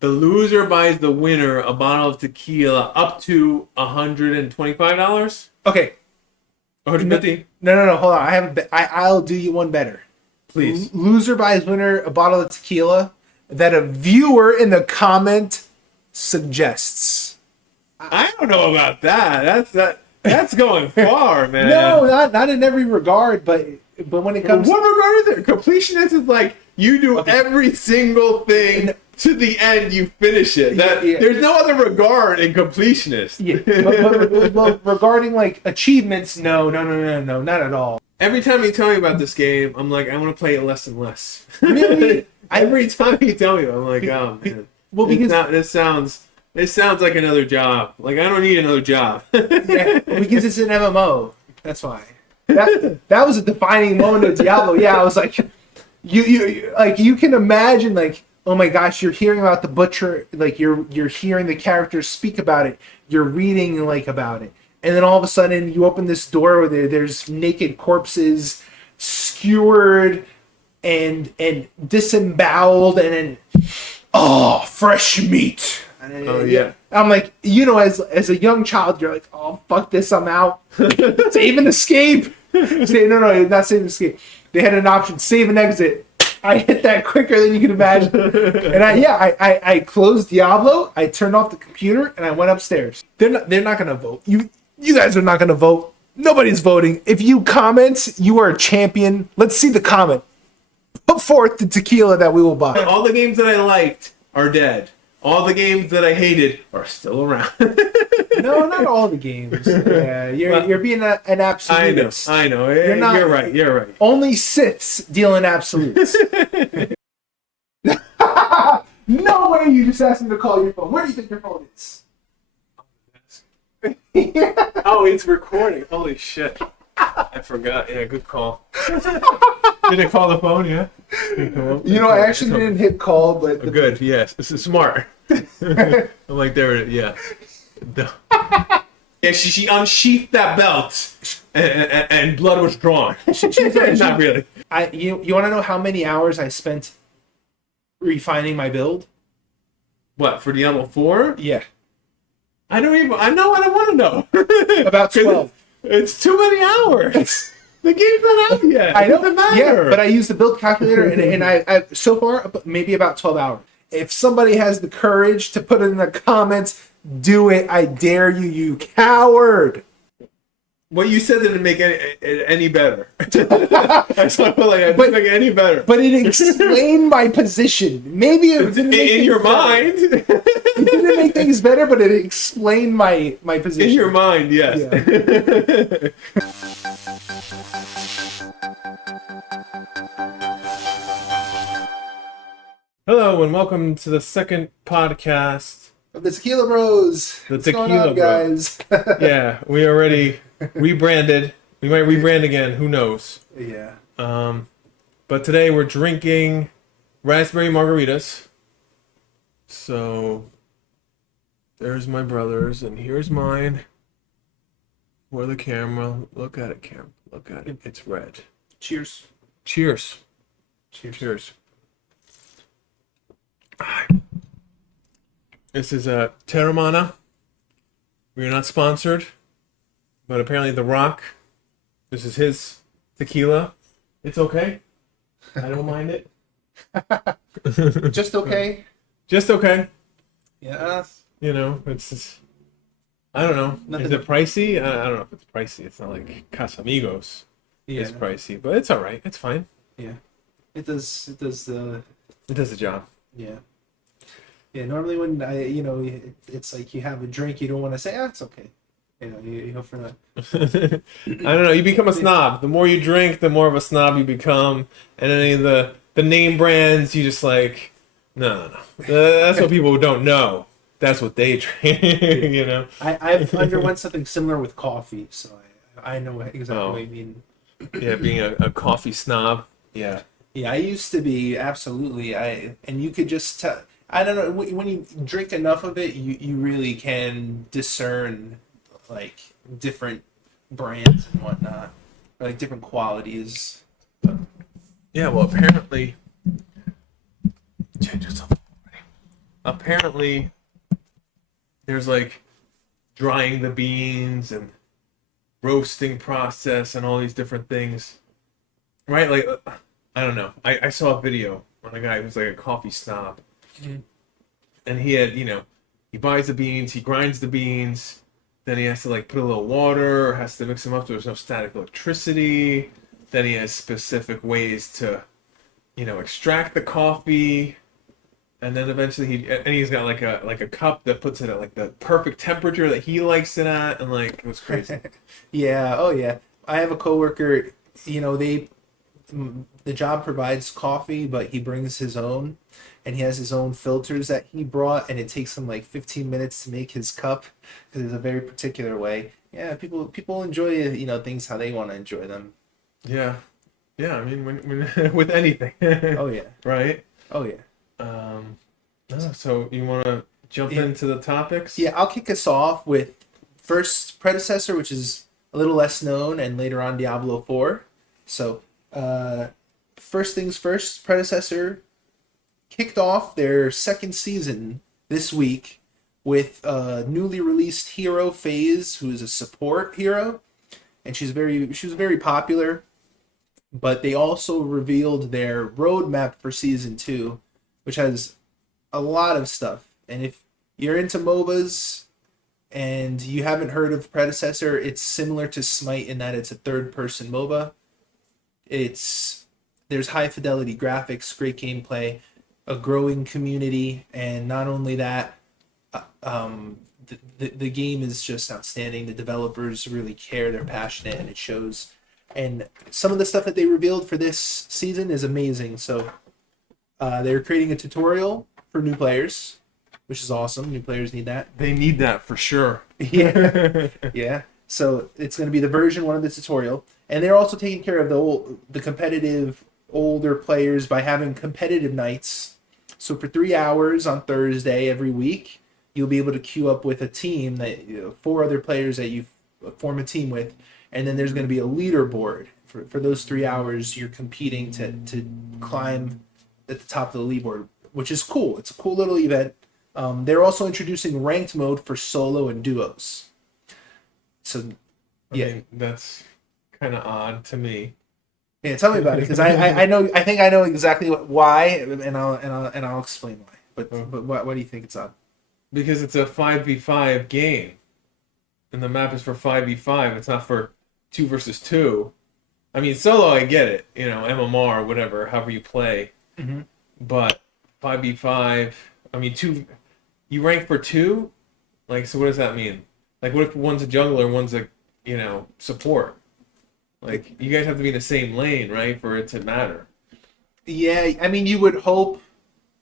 The loser buys the winner a bottle of tequila up to $125. Okay. 150. No. Hold on. I'll do you one better. Please. Loser buys winner a bottle of tequila that a viewer in the comment suggests. I don't know about that. That's going far, man. No, not in every regard, but when it comes, What regard is it? Completionist is like you do every single thing to the end. You finish it. There's no other regard in completionist. but regarding like achievements, no, not at all. Every time you tell me about this game, I'm like, I want to play it less and less. Really? Every time you tell me, I'm like, oh man. Well, because this sounds like another job. Like I don't need another job. yeah, because it's an MMO. That's why. That was a defining moment of Diablo. Yeah, I was like, you can imagine like, oh my gosh, you're hearing about the butcher, like you're hearing the characters speak about it, you're reading like about it, and then all of a sudden you open this door where there's naked corpses, skewered and disemboweled, and then fresh meat. Oh yeah. I'm like, as a young child, you're like, oh fuck this, I'm out. Save and escape. No, not save and escape. They had an option, save and exit. I hit that quicker than you can imagine. And I closed Diablo, I turned off the computer, and I went upstairs. They're not gonna vote. You guys are not gonna vote. Nobody's voting. If you comment, you are a champion. Let's see the comment. Put forth the tequila that we will buy. All the games that I liked are dead. All the games that I hated are still around. No, not all the games. Yeah, you're being an absolutist. I know. You're right. Only Siths deal in absolutes. No way you just asked me to call your phone. Where do you think your phone is? Oh, it's recording. Holy shit. I forgot. Yeah, good call. Did I call the phone? Yeah. I actually didn't hit call, but good. Yes, this is smart. I'm like, there it is. Yeah. Yeah, she unsheathed that belt, and blood was drawn. Not really. You want to know how many hours I spent refining my build? What, for Diablo 4? Yeah. I don't want to know. About 12. It's too many hours. The game's not out yet. I know. It doesn't matter. Yeah, but I used the build calculator, and I so far maybe about 12 hours. If somebody has the courage to put it in the comments, do it. I dare you, you coward. What you said didn't make it any better. I feel like it didn't make it any better. But it explained my position. Maybe it didn't make in your mind. It didn't make things better, but it explained my position. In your mind, yes. Yeah. Hello and welcome to the second podcast of the Tequila Bros. The What's Tequila going on, guys? Yeah, we already rebranded. We might rebrand again. Who knows? Yeah. But today we're drinking raspberry margaritas. So there's my brother's and here's mine. For the camera, look at it, Cam. Look at it. It's red. Cheers. Cheers. Cheers. This is a Terramana. We are not sponsored, but apparently The Rock. This is his tequila. It's okay. I don't mind it. Just okay. Just okay. Yeah. It's. I don't know. Nothing. Is it pricey? I don't know if it's pricey. It's not like Casamigos. Yeah. It's pricey, but it's all right. It's fine. Yeah. It does the job. Yeah. Yeah, normally when it's like you have a drink, you don't want to say, it's okay. You go for that. I don't know. You become a snob. The more you drink, the more of a snob you become. And any of the name brands, you just like, no. That's what people don't know. That's what they drink, I've underwent something similar with coffee, so I know exactly what you mean. Yeah, being a coffee snob. Yeah. Yeah, I used to be, absolutely. And you could just tell. I don't know, when you drink enough of it, you really can discern like different brands and whatnot, like different qualities. Yeah, well, apparently, change yourself. apparently there's like drying the beans and roasting process and all these different things, right? Like I don't know. I saw a video on a guy who's like a coffee snob, and he had he buys the beans, he grinds the beans, then he has to like put a little water, has to mix them up so there's no static electricity. Then he has specific ways to extract the coffee, and then eventually he's got like a cup that puts it at like the perfect temperature that he likes it at, and like it was crazy. Yeah. Oh yeah. I have a coworker. The job provides coffee, but he brings his own, and he has his own filters that he brought, and it takes him like 15 minutes to make his cup because it's a very particular way. Yeah, people enjoy things how they want to enjoy them. Yeah, yeah. I mean, when with anything, Oh yeah. right? Oh yeah. So you want to jump Yeah. into the topics? Yeah, I'll kick us off with first predecessor, which is a little less known, and later on Diablo 4. So, first things first, predecessor kicked off their second season this week with a newly released hero, Phase, who is a support hero, and she was very popular. But they also revealed their roadmap for season 2, which has a lot of stuff. And if you're into MOBAs and you haven't heard of predecessor, it's similar to Smite in that it's a third-person MOBA. There's high fidelity graphics, great gameplay, a growing community, and not only that, the game is just outstanding. The developers really care, they're passionate, and it shows. And some of the stuff that they revealed for this season is amazing. So they're creating a tutorial for new players, which is awesome. New players need that. They need that for sure. Yeah, yeah. So it's going to be the version 1 of the tutorial, and they're also taking care of the competitive older players by having competitive nights. So for 3 hours on Thursday every week, you'll be able to queue up with a team that 4 other players that you form a team with, and then there's going to be a leaderboard for those 3 hours. You're competing to climb at the top of the leaderboard, which is cool. It's a cool little event. They're also introducing ranked mode for solo and duos. So, yeah, I mean, that's kind of odd to me. yeah. Tell me about it, because I know, I think I know exactly why, and I'll explain why. But what do you think it's on? Because it's a 5v5 game, and the map is for 5v5. It's not for 2 versus 2. I mean, solo, I get it. MMR, whatever, however you play. Mm-hmm. But 5v5, I mean, 2. You rank for 2? Like, so what does that mean? Like, what if one's a jungler, one's a, support? Like, you guys have to be in the same lane, right, for it to matter. Yeah, I mean, you would hope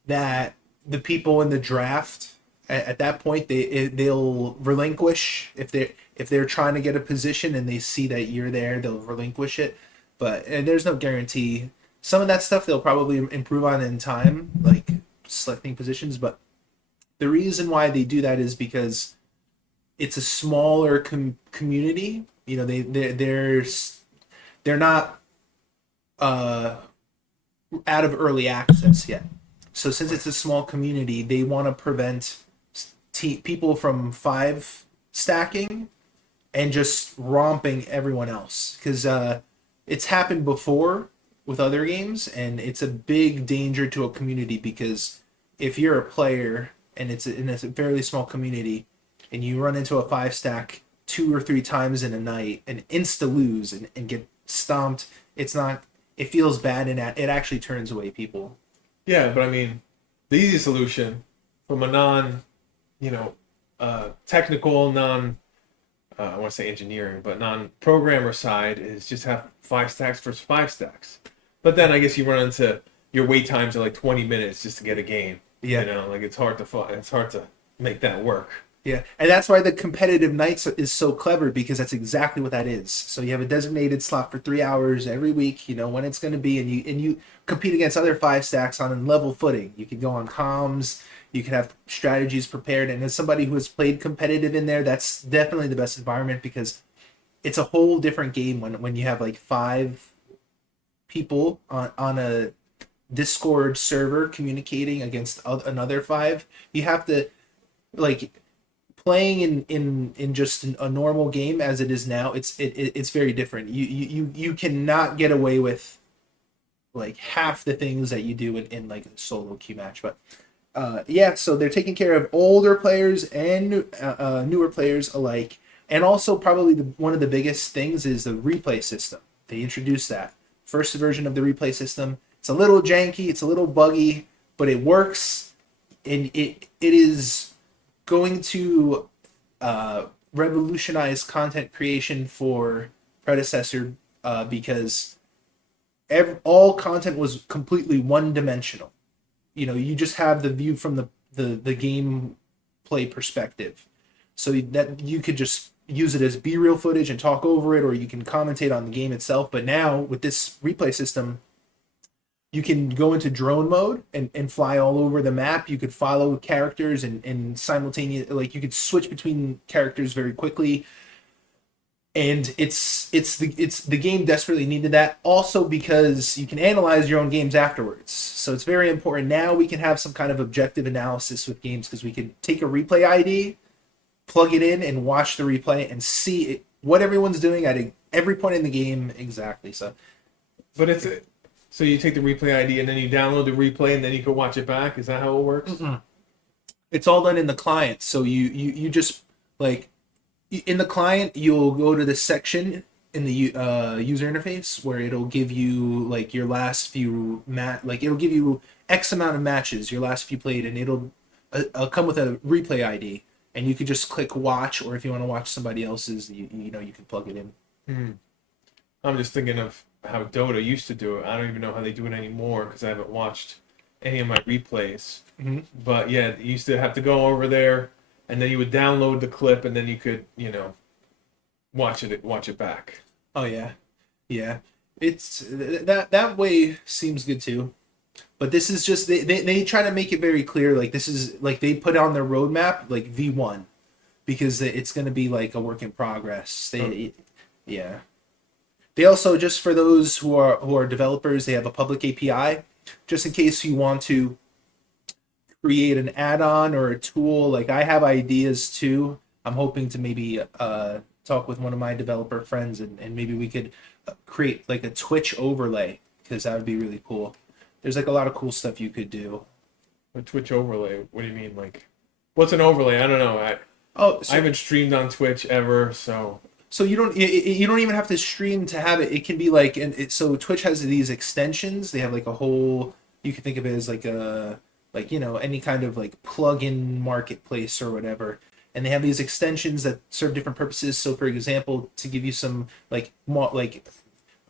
that the people in the draft at that point they'll relinquish if they're trying to get a position and they see that you're there, they'll relinquish it. And there's no guarantee. Some of that stuff they'll probably improve on in time, like selecting positions. But the reason why they do that is because it's a smaller community. They're not out of early access yet. So since it's a small community, they want to prevent people from 5 stacking and just romping everyone else, because it's happened before with other games, and it's a big danger to a community, because if you're a player and it's in a fairly small community and you run into a 5 stack 2 or 3 times in a night and insta lose and get stomped, it feels bad, and it actually turns away people. Yeah, but I mean, the easy solution from a technical, I want to say engineering, but non-programmer side is just have 5 stacks versus 5 stacks. But then I guess you run into your wait times are like 20 minutes just to get a game. Yeah. Like it's hard to make that work. Yeah, and that's why the competitive nights is so clever, because that's exactly what that is. So you have a designated slot for 3 hours every week. You know when it's going to be, and you compete against other 5 stacks on a level footing. You can go on comms. You can have strategies prepared. And as somebody who has played competitive in there, that's definitely the best environment, because it's a whole different game when you have like 5 people on Discord server communicating against another 5. You have to like playing in just a normal game as it is now. It's very different. You cannot get away with like half the things that you do in like a solo queue match. But yeah, so they're taking care of older players and newer players alike. And also, probably one of the biggest things is the replay system. They introduced that first version of the replay system. It's a little janky, it's a little buggy, but it works, and it is going to revolutionize content creation for predecessor because all content was completely one-dimensional. You just have the view from the gameplay perspective, so that you could just use it as B-reel footage and talk over it, or you can commentate on the game itself. But now with this replay system, you can go into drone mode and fly all over the map. You could follow characters and simultaneously, like, you could switch between characters very quickly. And it's the game desperately needed that. Also because you can analyze your own games afterwards. So it's very important. Now we can have some kind of objective analysis with games, because we can take a replay ID, plug it in, and watch the replay and see what everyone's doing at every point in the game exactly. So you take the replay ID and then you download the replay and then you can watch it back. Is that how it works? Mm-mm. It's all done in the client. So you just, like, in the client, you'll go to the section in the user interface where it'll give you like your last few it'll give you X amount of matches, your last few played, and it'll come with a replay ID, and you could just click watch, or if you want to watch somebody else's, you can plug it in. I'm just thinking of how Dota used to do it. I don't even know how they do it anymore because I haven't watched any of my replays. Mm-hmm. But yeah, you used to have to go over there, and then you would download the clip, and then you could, watch it back. Oh yeah. It's that way seems good too. But this is just they try to make it very clear, like, this is like they put on their roadmap like V1, because it's going to be like a work in progress. Yeah. They also, just for those who are developers, they have a public API, just in case you want to create an add-on or a tool. Like, I have ideas too. I'm hoping to maybe talk with one of my developer friends, and maybe we could create like a Twitch overlay, because that would be really cool. There's like a lot of cool stuff you could do. A Twitch overlay? What do you mean? Like, what's an overlay? I don't know. I haven't streamed on Twitch ever, so. So you don't even have to stream to have it. It can be like, so Twitch has these extensions. They have like a whole, you can think of it as like any kind of like plug-in marketplace or whatever. And they have these extensions that serve different purposes. So for example, to give you some not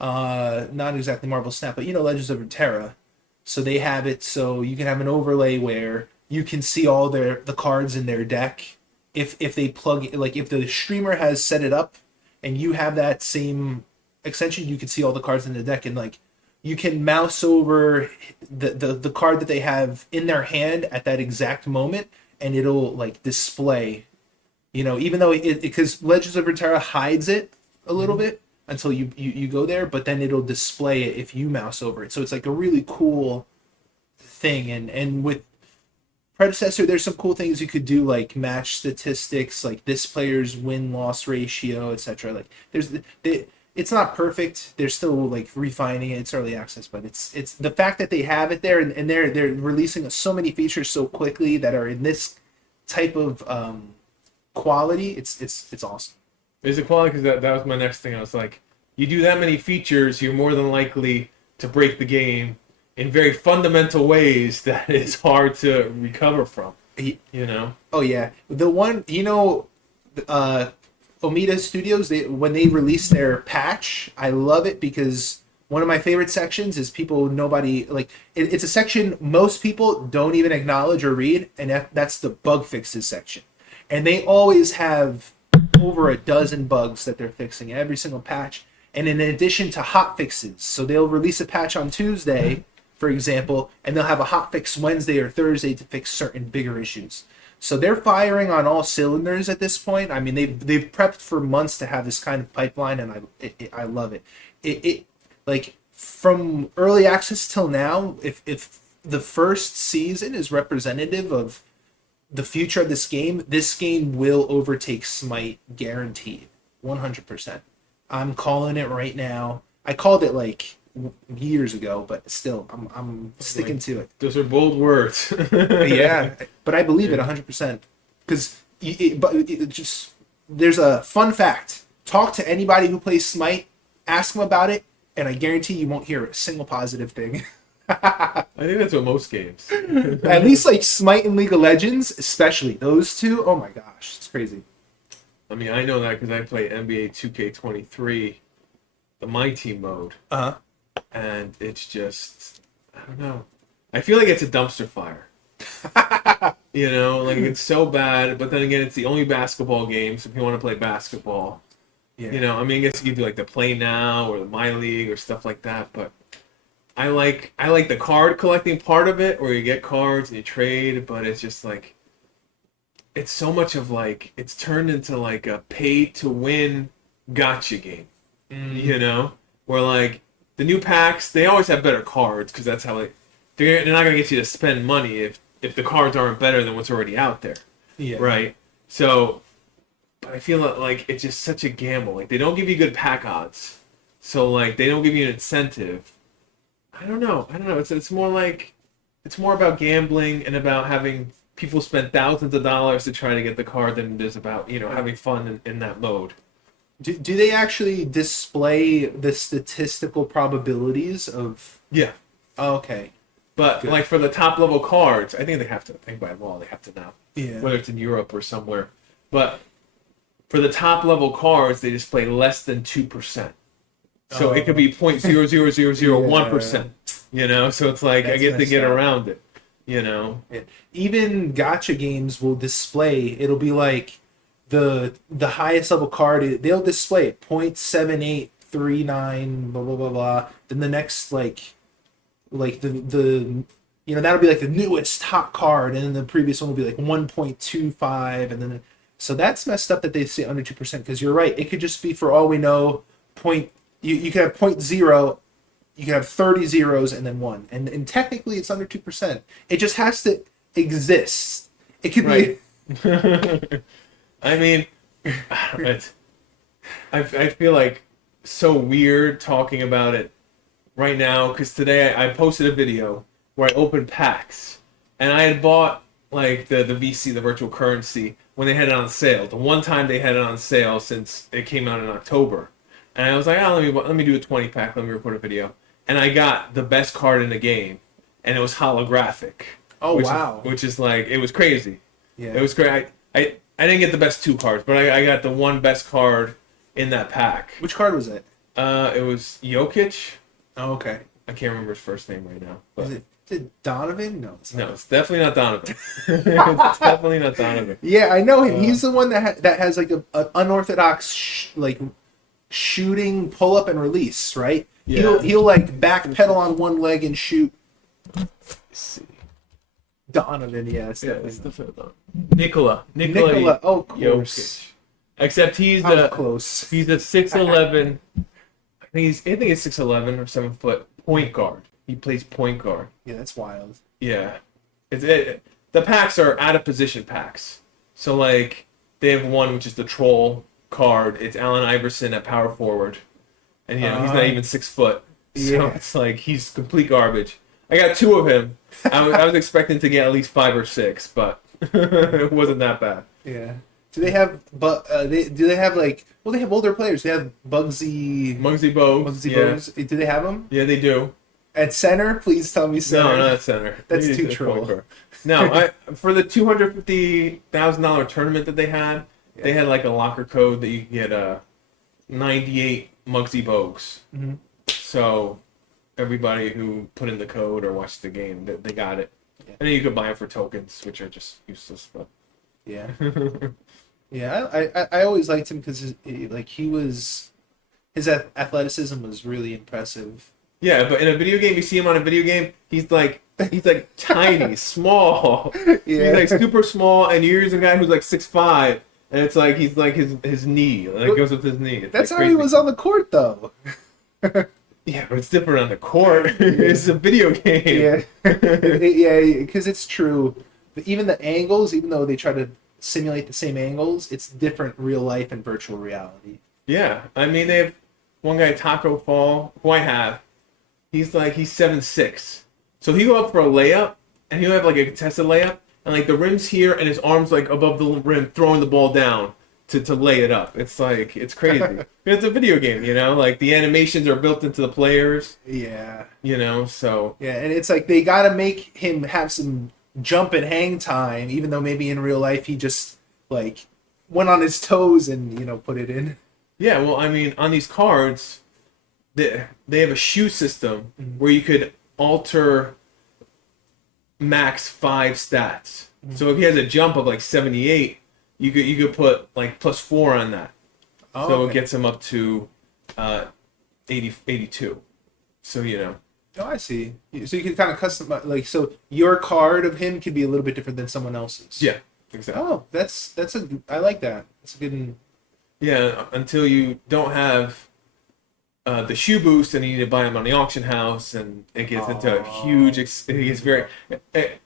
exactly Marvel Snap, but Legends of Runeterra. So they have it so you can have an overlay where you can see all the cards in their deck. If they plug, like, if the streamer has set it up and you have that same extension, you can see all the cards in the deck, and like you can mouse over the card that they have in their hand at that exact moment, and it'll like display, even though because Legends of Runeterra hides it a little bit until you go there, but then it'll display it if you mouse over it. So it's like a really cool thing. And with predecessor, there's some cool things you could do, like match statistics, like this player's win-loss ratio, etc. Like it's not perfect. They're still like refining it. It's early access, but it's the fact that they have it there, and they're releasing so many features so quickly that are in this type of quality. It's awesome. Is it quality? Because that was my next thing. I was like, you do that many features, you're more than likely to break the game in very fundamental ways that is hard to recover from. Oh yeah, the one Omida Studios, when they release their patch, I love it, because one of my favorite sections is it's a section most people don't even acknowledge or read, and that's the bug fixes section. And they always have over a dozen bugs that they're fixing every single patch, and in addition to hot fixes. So they'll release a patch on Tuesday, for example, and they'll have a hot fix Wednesday or Thursday to fix certain bigger issues. So they're firing on all cylinders at this point. I mean, they've prepped for months to have this kind of pipeline, and I love it. It like from early access till now, if the first season is representative of the future of this game will overtake Smite, guaranteed, 100%. I'm calling it right now. I called it like years ago, but still, I'm sticking to it. Those are bold words. Yeah, but I believe it 100%. Because just there's a fun fact. Talk to anybody who plays Smite, ask them about it, and I guarantee you won't hear a single positive thing. I think that's what most games. At least like Smite and League of Legends, especially those two. Oh my gosh, it's crazy. I mean, I know that because I play NBA 2K23, the My Team mode, and it's just, I don't know. I feel like it's a dumpster fire. You know, like it's so bad, but then again, it's the only basketball game, so if you want to play basketball, you know, I mean, I guess you can do like the Play Now or the My League or stuff like that, but I like the card collecting part of it, where you get cards and you trade, but it's just like, it's so much of like, it's turned into like a pay to win gotcha game, you know, where like the new packs, they always have better cards because that's how they're not gonna get you to spend money if the cards aren't better than what's already out there, right? So, but I feel like it's just such a gamble. Like they don't give you good pack odds, so like they don't give you an incentive. I don't know. It's more like, it's more about gambling and about having people spend thousands of dollars to try to get the card than it is about, you know, having fun in that mode. Do they actually display the statistical probabilities of? Yeah. Oh, okay. But like for the top level cards, I think they have to. I think by law they have to now. Yeah. Whether it's in Europe or somewhere, but for the top level cards, they display less than 2%. So it could be 0.00001%. You know, so it's like I get to get around it. You know, even gotcha games will display. It'll be like the highest level card. They'll display 0.7839 blah blah blah blah. Then the next like the you know, that'll be like the newest hot card, and then the previous one will be like 1.25, and then so that's messed up that they say under 2%, because you're right. It could just be, for all we know, you could have 0.0. You can have 30 zeros and then 1. And technically it's under 2%. It just has to exist. It could be... I mean, I feel like so weird talking about it right now, because today I posted a video where I opened packs. And I had bought like the VC, the virtual currency, when they had it on sale. The one time they had it on sale since it came out in October. And I was like, oh, let me do a 20 pack, let me record a video. And I got the best card in the game, and it was holographic. Oh, wow. Which is like, it was crazy. Yeah. It was great. I didn't get the best 2 cards, but I got the one best card in that pack. Which card was it? It was Jokic. Oh, okay. I can't remember his first name right now. But... Is it Donovan? No, it's not. No, it's definitely not Donovan. It's definitely not Donovan. Yeah, I know him. He's the one that has like an unorthodox shooting pull up and release, right? Yeah. He'll like backpedal on one leg and shoot. Let's see. Donovan, yes. Yeah, it's definitely Donovan. Nicola. Oh, of course. Jokic. Except he's close. He's a 6'11". I think he's 6'11" or 7 foot point guard. He plays point guard. Yeah, that's wild. Yeah, the packs are out of position packs. So like they have one which is the troll card. It's Allen Iverson at power forward. And you know, he's not even 6 foot. So it's like he's complete garbage. I got 2 of him. I was expecting to get at least 5 or 6, but it wasn't that bad. Yeah. Do they have do they have like, well, they have older players. They have Muggsy Bogues. Do they have them? Yeah, they do. At center, please tell me center. No, not at center. That's too troll. No, for the $250,000 tournament that they had like a locker code that you could get 98 Muggsy Bogues. Mm-hmm. So everybody who put in the code or watched the game, they got it. Yeah. And then you could buy them for tokens, which are just useless. But yeah, yeah. I always liked him because his athleticism was really impressive. Yeah, but in a video game, you see him on a video game, he's like tiny, small. Yeah. He's like super small, and you're using a guy who's like 6'5", and it's like he's like his knee, like goes with his knee. That's how he was on the court, though. Yeah, but it's different on the court. It's a video game. Yeah, yeah, because it's true. But even the angles, even though they try to simulate the same angles, it's different real life and virtual reality. Yeah, I mean they have one guy Taco Fall who I have. He's 7'6", so he go up for a layup and he'll have like a contested layup and like the rim's here and his arms like above the rim throwing the ball down to lay it up. It's like it's crazy. It's a video game, you know. Like the animations are built into the players, Yeah, you know. So yeah, and it's like they gotta make him have some jump and hang time, even though maybe in real life he just like went on his toes and put it in. yeah, well, I mean, on these cards, they have a shoe system where you could alter max 5 stats. So if he has a jump of like 78, you could put like +4 on that. Oh, So it okay. gets him up to 82. So Oh, I see. So you can kind of customize, like, so your card of him could be a little bit different than someone else's. yeah, exactly. Oh, I like that. That's a good. Yeah, until you don't have the shoe boost, and you need to buy them on the auction house, and it gets into a huge. It gets very.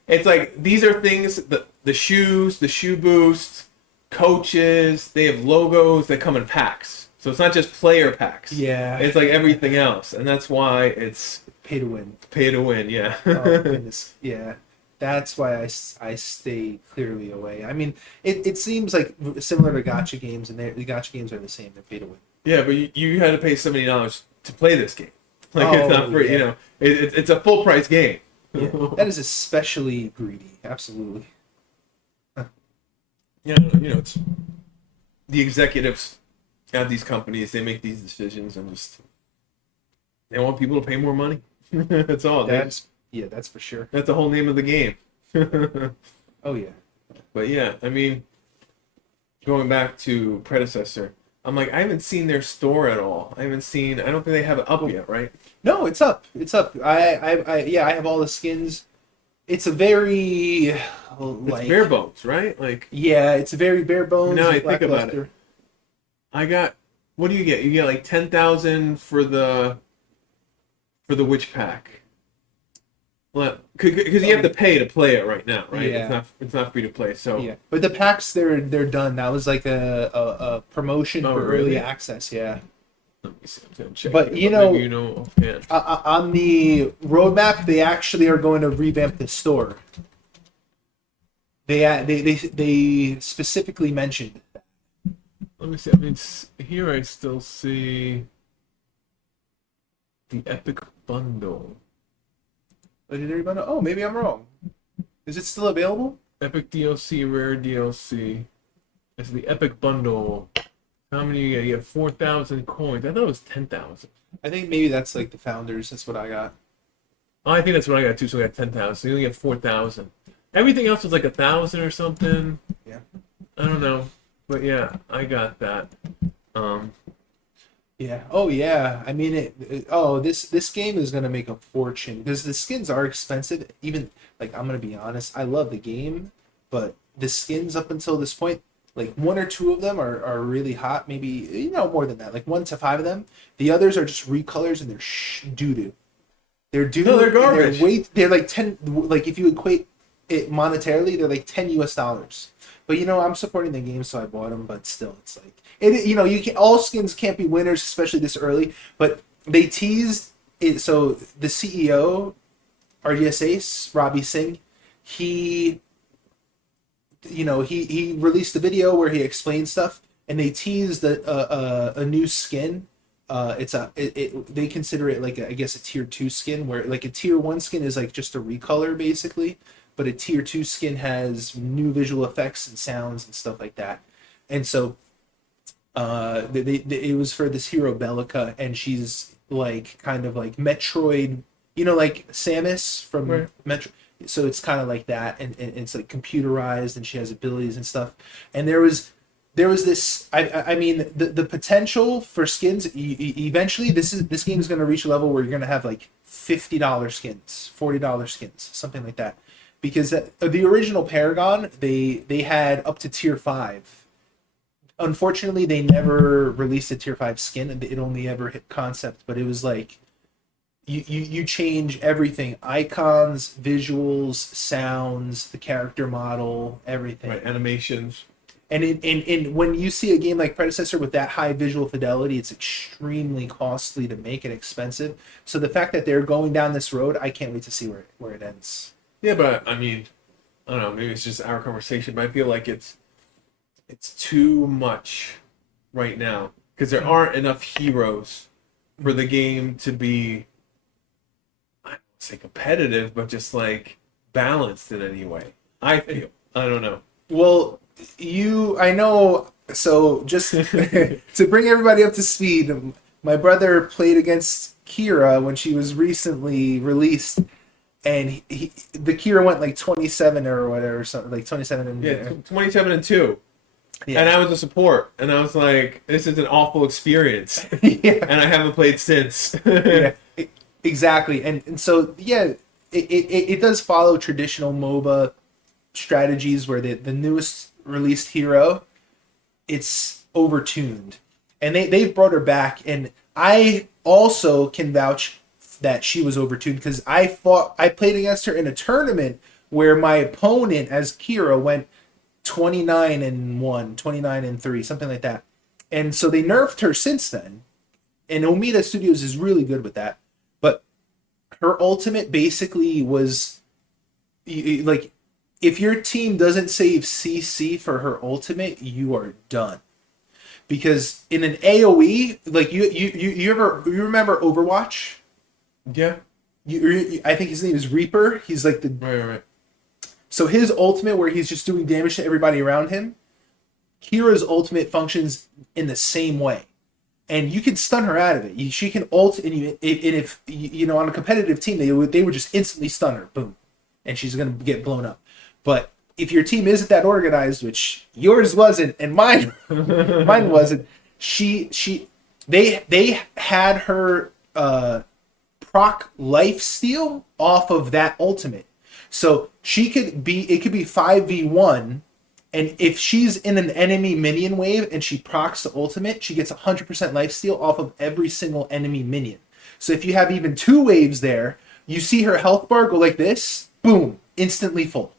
It's like these are things the shoes, the shoe boost, coaches. They have logos that come in packs, so it's not just player packs. Yeah. It's like everything else, and that's why it's Pay to win. pay to win. Yeah. Oh, goodness. Yeah. That's why I stay clearly away. I mean, it seems like similar to gotcha games, and the gotcha games are the same. They're pay to win. Yeah, but you had to pay $70 to play this game. Like Oh, it's not free. yeah. You know, it's a full price game. Yeah. That is especially greedy. Absolutely. Yeah, it's the executives at these companies. They make these decisions and just they want people to pay more money. That's all. That's for sure. That's the whole name of the game. Oh yeah. But yeah, I mean, going back to predecessor, I'm like, I haven't seen their store at all. I don't think they have it up yet, right? No, it's up. It's up. I have all the skins. It's a very It's bare bones, right? Like, yeah, it's a very bare bones. now I and think about lackluster. it. I got, what do you get? You get like 10,000 for the witch pack. Well, because you have to pay to play it right now, right? Yeah. It's not free to play. So Yeah, but the packs they're done. That was like a promotion Oh, for really? early access. Yeah. let me see. I'm gonna check But, it, you know- maybe offhand. On the roadmap, they actually are going to revamp the store. They specifically mentioned that. Let me see. I mean, here I still see the Epic Bundle. But did everybody know? Oh, maybe I'm wrong. Is it still available? Epic DLC, Rare DLC. It's the Epic Bundle. How many you get? You have 4,000 coins. I thought it was 10,000. I think maybe that's like the founders. That's what I got. Oh, I think that's what I got too. So I got 10,000. So you only get 4,000. Everything else was like 1,000 or something. Yeah. I don't know, but yeah, I got that. Yeah. Oh yeah. I mean this game is gonna make a fortune because the skins are expensive. Even like I'm gonna be honest, I love the game, but the skins up until this point, like 1 or 2 of them are really hot. Maybe more than that, like 1 to 5 of them. The others are just recolors and they're doo doo. They're doo doo. No, they're garbage. They're like 10. Like if you equate it monetarily, they're like $10. But I'm supporting the game, so I bought them. But still, it's like all skins can't be winners, especially this early. But they teased it. So the CEO, RDS Ace, Robbie Singh, he released a video where he explained stuff, and they teased a new skin. They consider it like I guess a tier 2 skin, where like a tier 1 skin is like just a recolor basically. But a tier 2 skin has new visual effects and sounds and stuff like that. And so it was for this hero Bellica, and she's like kind of like Metroid, like Samus from Right. Metro. So it's kind of like that, and it's like computerized, and she has abilities and stuff. And there was this. I mean the potential for skins. Eventually, this game is going to reach a level where you're going to have like $50 skins, $40 skins, something like that. Because the original Paragon, they had up to tier 5. Unfortunately, they never released a tier 5 skin, and it only ever hit concept. But it was like you change everything: icons, visuals, sounds, the character model, everything. Right, animations. And when you see a game like Predecessor with that high visual fidelity, it's extremely costly to make and expensive. So the fact that they're going down this road, I can't wait to see where it ends. Yeah, but I mean, I don't know. Maybe it's just our conversation, but I feel like it's too much right now because there aren't enough heroes for the game to be, I don't say competitive, but just like balanced in any way. I feel. I don't know. Well, I know. So just to bring everybody up to speed, my brother played against Kira when she was recently released, and the Kira went like 27 or whatever, something like 27 and Yeah, 27-2. Yeah. And I was a support, and I was like, "This is an awful experience," Yeah. and I haven't played since. Yeah, exactly, and so yeah, it does follow traditional MOBA strategies where the newest released hero, it's overtuned, and they've brought her back, and I also can vouch that she was overtuned because I played against her in a tournament where my opponent as Kira went 29-1, 29-3, something like that. And so they nerfed her since then. And Omida Studios is really good with that. But her ultimate basically was like, if your team doesn't save CC for her ultimate, you are done. Because in an AoE, like you remember Overwatch? Yeah. I think his name is Reaper. He's like the Right. So his ultimate, where he's just doing damage to everybody around him, Kira's ultimate functions in the same way, and you can stun her out of it. She can ult, and if on a competitive team, they would just instantly stun her, boom, and she's gonna get blown up. But if your team isn't that organized, which yours wasn't, and mine wasn't, they had her proc lifesteal off of that ultimate. So it could be 5v1, and if she's in an enemy minion wave and she procs the ultimate, she gets 100% lifesteal off of every single enemy minion. So if you have even 2 waves there, you see her health bar go like this, boom, instantly full.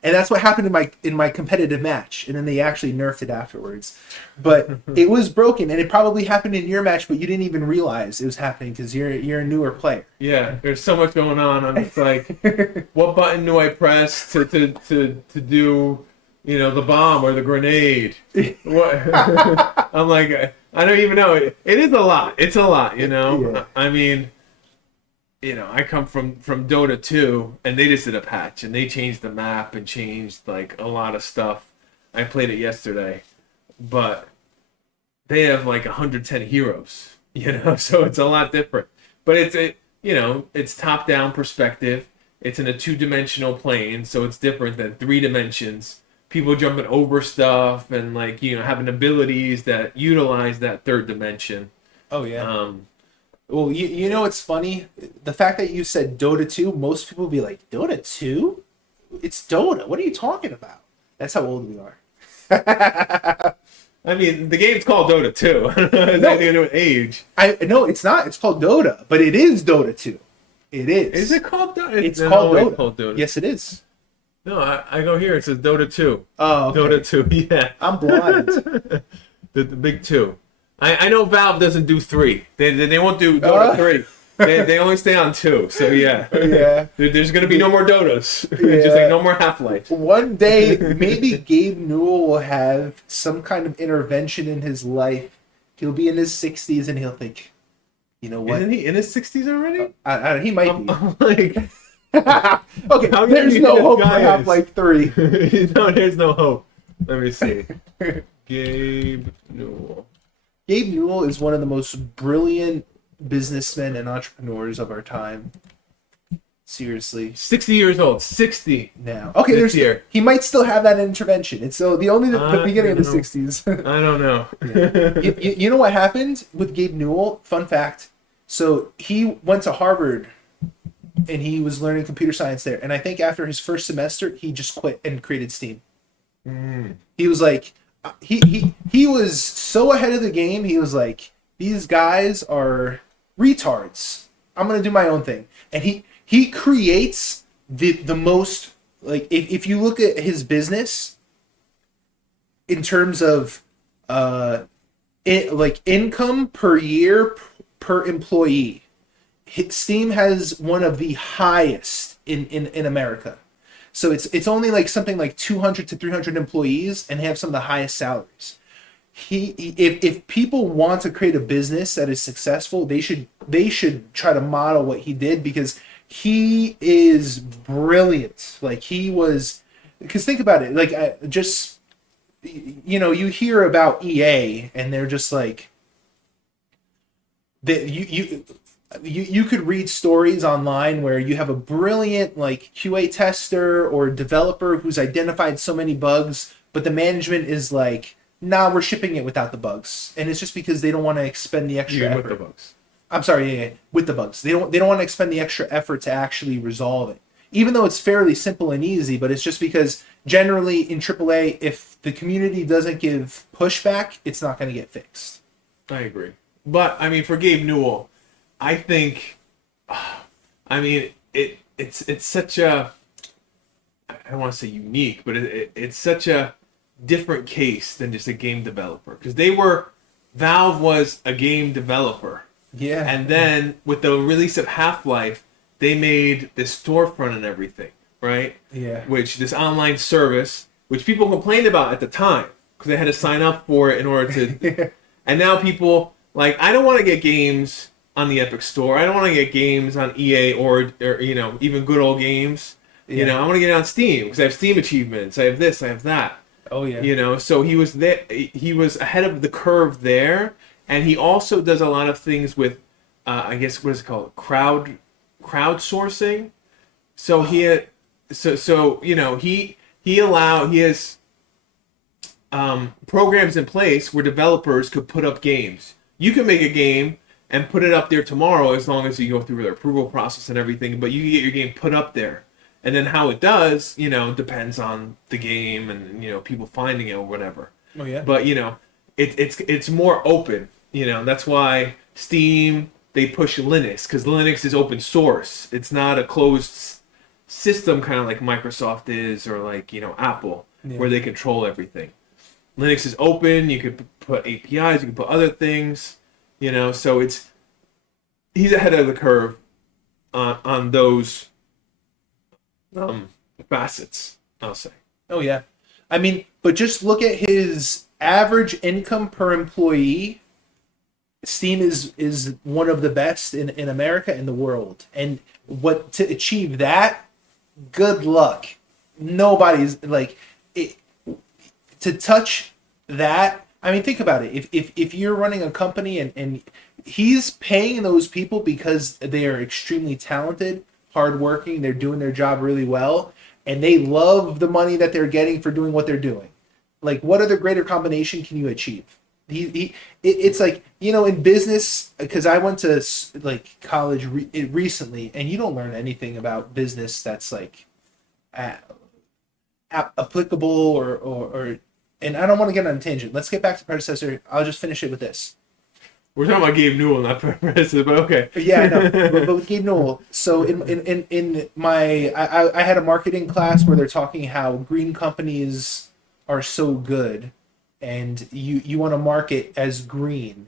And that's what happened in my competitive match, and then they actually nerfed it afterwards. But it was broken, and it probably happened in your match, but you didn't even realize it was happening because you're a newer player. Yeah, there's so much going on. I'm just like, what button do I press to do, the bomb or the grenade? What? I'm like, I don't even know. It is a lot. It's a lot, Yeah. I mean, I come from Dota 2, and they just did a patch, and they changed the map and changed like a lot of stuff. I played it yesterday, but they have like 110 heroes, so it's a lot different. But it's top-down perspective. It's in a 2-dimensional plane, so it's different than 3 dimensions. People jumping over stuff and like having abilities that utilize that 3rd dimension. Oh yeah. Well, you know what's funny? The fact that you said Dota 2, most people be like, Dota 2? It's Dota. What are you talking about? That's how old we are. I mean, the game's called Dota 2. It has nothing to do with age. No, it's not. It's called Dota, but it is Dota 2. It is. Is it called Dota? It's called Dota. It's called Dota. Yes, it is. No, I go here. It says Dota 2. Oh, okay. Dota 2, yeah. I'm blind. the big 2. I know Valve doesn't do 3. They won't do Dota 3. They only stay on 2. So yeah. Yeah. There's gonna be no more Dotas. Yeah. Just like no more Half-Life. One day, maybe Gabe Newell will have some kind of intervention in his life. He'll be in his 60s and he'll think, you know what? Isn't he in his 60s already? He might be. I'm like, okay, how there's young no this hope for guy is? Half-Life 3. No, there's no hope. Let me see. Gabe Newell. Gabe Newell is one of the most brilliant businessmen and entrepreneurs of our time. Seriously. 60 years old. 60. Now. Okay, This year. he might still have that intervention. It's so the beginning of the 60s. I don't know. You know what happened with Gabe Newell? Fun fact. So he went to Harvard and he was learning computer science there. And I think after his first semester, he just quit and created Steam. He was like, he was so ahead of the game. He was like, these guys are retards. I'm gonna do my own thing. And he creates the most, like, if you look at his business in terms of like income per year per employee, Steam has one of the highest in America. So it's only like something like 200 to 300 employees, and they have some of the highest salaries. If people want to create a business that is successful, they should try to model what he did, because he is brilliant. Like, he was, because think about it, like, just, you know, you hear about EA and they're just like, that you could read stories online where you have a brilliant, like, QA tester or developer who's identified so many bugs, but the management is like, nah, we're shipping it without the bugs, and it's just because they don't want to expend the extra effort. With the bugs. I'm sorry, yeah, with the bugs. They don't want to expend the extra effort to actually resolve it, even though it's fairly simple and easy. But it's just because generally in AAA, if the community doesn't give pushback, it's not going to get fixed. I agree. But I mean, for Gabe Newell, I think, I mean, it's such a, I don't want to say unique, but it's such a different case than just a game developer, because Valve was a game developer. Yeah. And then with the release of Half-Life, they made this storefront and everything, right? Yeah. Which, this online service, which people complained about at the time, because they had to sign up for it in order to, and now people, like, I don't want to get games on the Epic Store. I don't want to get games on EA or you know, even good old games. Yeah. You know, I want to get it on Steam because I have Steam achievements. I have this, I have that. Oh yeah. You know, so he was there. He was ahead of the curve there, and he also does a lot of things with, I guess, what is it called, crowdsourcing. So he had, so you know, he has programs in place where developers could put up games. You can make a game and put it up there tomorrow as long as you go through the approval process and everything, but you can get your game put up there. And then how it does, you know, depends on the game and, you know, people finding it or whatever. Oh yeah. But, you know, it's more open, you know. That's why Steam, they push Linux, because Linux is open source. It's not a closed system kind of like Microsoft is, or like, you know, Apple, where they control everything. Linux is open. You could put APIs, you can put other things, you know. So he's ahead of the curve on those facets, I'll say. Oh yeah. I mean, but just look at his average income per employee. Steam is one of the best in America and the world. And what, to achieve that, good luck. Nobody's like it, to touch that. I mean, think about it. If you're running a company and he's paying those people because they are extremely talented, hardworking, they're doing their job really well, and they love the money that they're getting for doing what they're doing. Like, what other greater combination can you achieve? It's like, you know, in business, because I went to like college recently, and you don't learn anything about business that's like applicable or and I don't want to get on a tangent. Let's get back to predecessor. I'll just finish it with this. We're talking about Gabe Newell, not predecessor, but okay. Yeah, I know. but with Gabe Newell, so in my I had a marketing class where they're talking how green companies are so good, and you want to market as green,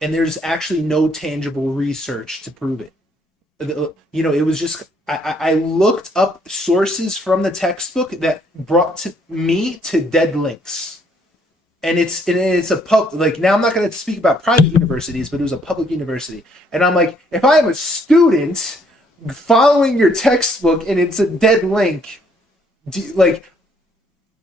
and there's actually no tangible research to prove it. You know, it was just I looked up sources from the textbook that brought me to dead links. And it's a like, now I'm not going to speak about private universities, but it was a public university. And I'm like, if I am a student following your textbook and it's a dead link, like,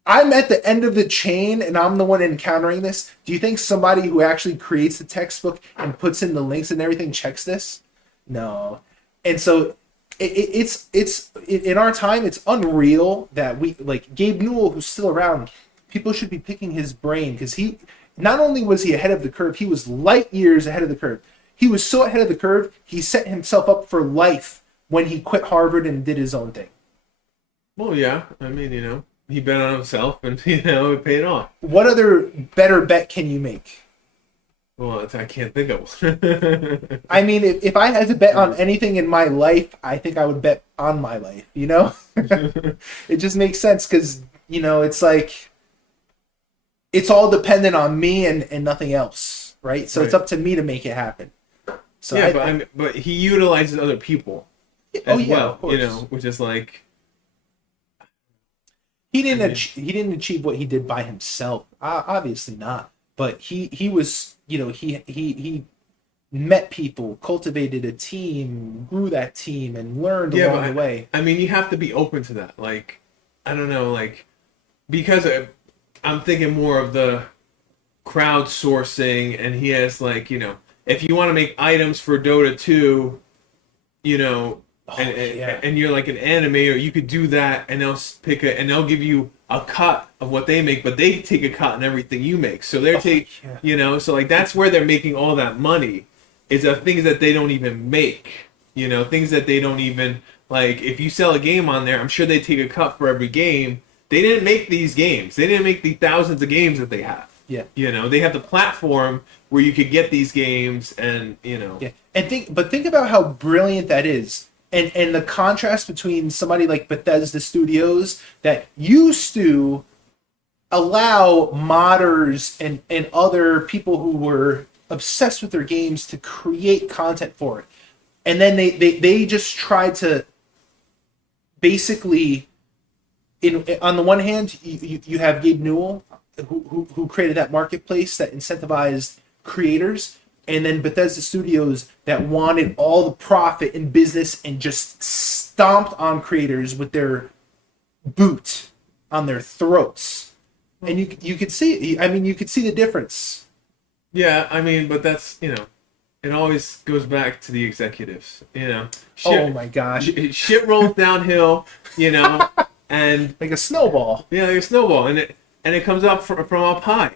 I'm at the end of the chain and I'm the one encountering this. Do you think somebody who actually creates the textbook and puts in the links and everything checks this? No. And so it's in our time, it's unreal that we, like, Gabe Newell, who's still around, people should be picking his brain, because he, not only was he ahead of the curve, he was light years ahead of the curve. He was so ahead of the curve, he set himself up for life when he quit Harvard and did his own thing. Well, yeah. I mean, you know, he bet on himself, and, you know, it paid off. What other better bet can you make? Well, I can't think of one. I mean, if I had to bet on anything in my life, I think I would bet on my life. You know, it just makes sense because it's like it's all dependent on me and nothing else, right? So it's Right. up to me to make it happen. So Yeah, but he utilizes other people oh as yeah, well, of course. which is like, He I didn't mean, he didn't achieve what he did by himself. Obviously not. But he was he met people, cultivated a team, grew that team, and learned yeah, along the but way. I mean, you have to be open to that. Like, I don't know, like because I'm thinking more of the crowdsourcing, and he has like if you want to make items for Dota 2, you know, Oh and, yeah. and you're like an animator, you could do that, and they'll give you a cut of what they make, but they take a cut on everything you make. So they're Oh, take, yeah. so like that's where they're making all that money, is of things that they don't even make. Things that they don't even like. If you sell a game on there, I'm sure they take a cut for every game. They didn't make these games. They didn't make the thousands of games that they have. Yeah. They have the platform where you could get these games, and Yeah. And think about how brilliant that is. And the contrast between somebody like Bethesda Studios that used to allow modders and other people who were obsessed with their games to create content for it. And then they just tried to basically on the one hand you have Gabe Newell who created that marketplace that incentivized creators, and then Bethesda Studios that wanted all the profit in business and just stomped on creators with their boot on their throats. And you could see, I mean, you could see the difference. Yeah, I mean, but that's it always goes back to the executives. Oh my gosh, shit rolls downhill. And like a snowball. yeah, like a snowball, and it comes up from up high.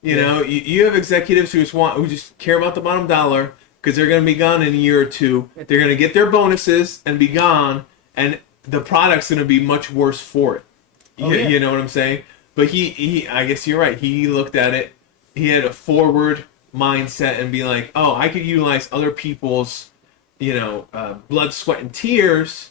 You have executives who just care about the bottom dollar because they're going to be gone in a year or two. They're going to get their bonuses and be gone, and the product's going to be much worse for it. Oh, yeah. You know what I'm saying? But I guess you're right. He looked at it. He had a forward mindset and be like, oh, I could utilize other people's, blood, sweat, and tears,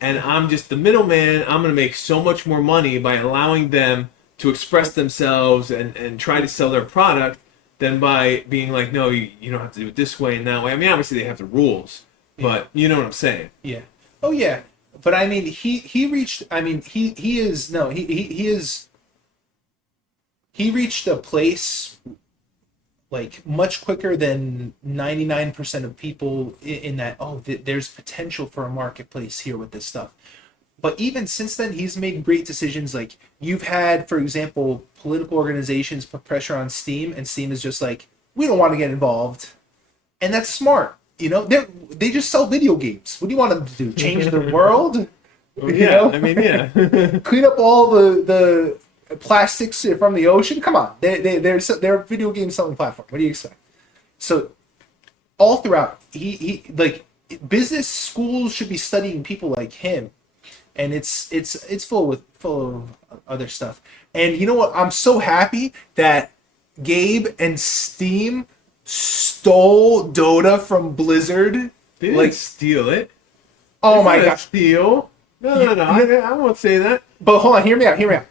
and I'm just the middleman. I'm going to make so much more money by allowing them to express themselves and try to sell their product than by being like, no, you don't have to do it this way and that way. I mean, obviously they have the rules, but you know what I'm saying. Yeah. Oh yeah. But I mean, he reached. I mean, he is no. He is. He reached a place like much quicker than 99% of people in that. Oh, there's potential for a marketplace here with this stuff. But even since then, he's made great decisions. Like you've had, for example, political organizations put pressure on Steam, and Steam is just like, we don't want to get involved, and that's smart. They just sell video games. What do you want them to do? Change the world? Yeah, I mean, yeah. Clean up all the plastics from the ocean? Come on, they're a video game selling platform. What do you expect? So all throughout, he like business schools should be studying people like him, and it's full of other stuff. And you know what? I'm so happy that Gabe and Steam stole Dota from Blizzard. They didn't Like, steal it. oh It's my not a gosh! steal. No. I won't say that. But hold on, hear me out.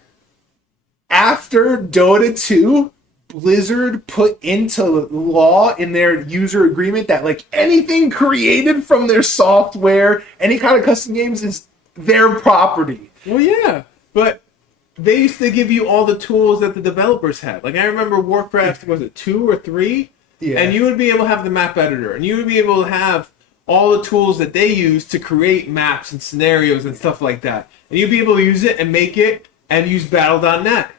After Dota 2, Blizzard put into law in their user agreement that like anything created from their software, any kind of custom games is their property. Well, yeah, but they used to give you all the tools that the developers had. Like I remember Warcraft, was it 2 or 3? Yeah. And you would be able to have the map editor, and you would be able to have all the tools that they use to create maps and scenarios and stuff like that. And you'd be able to use it and make it and use Battle.net.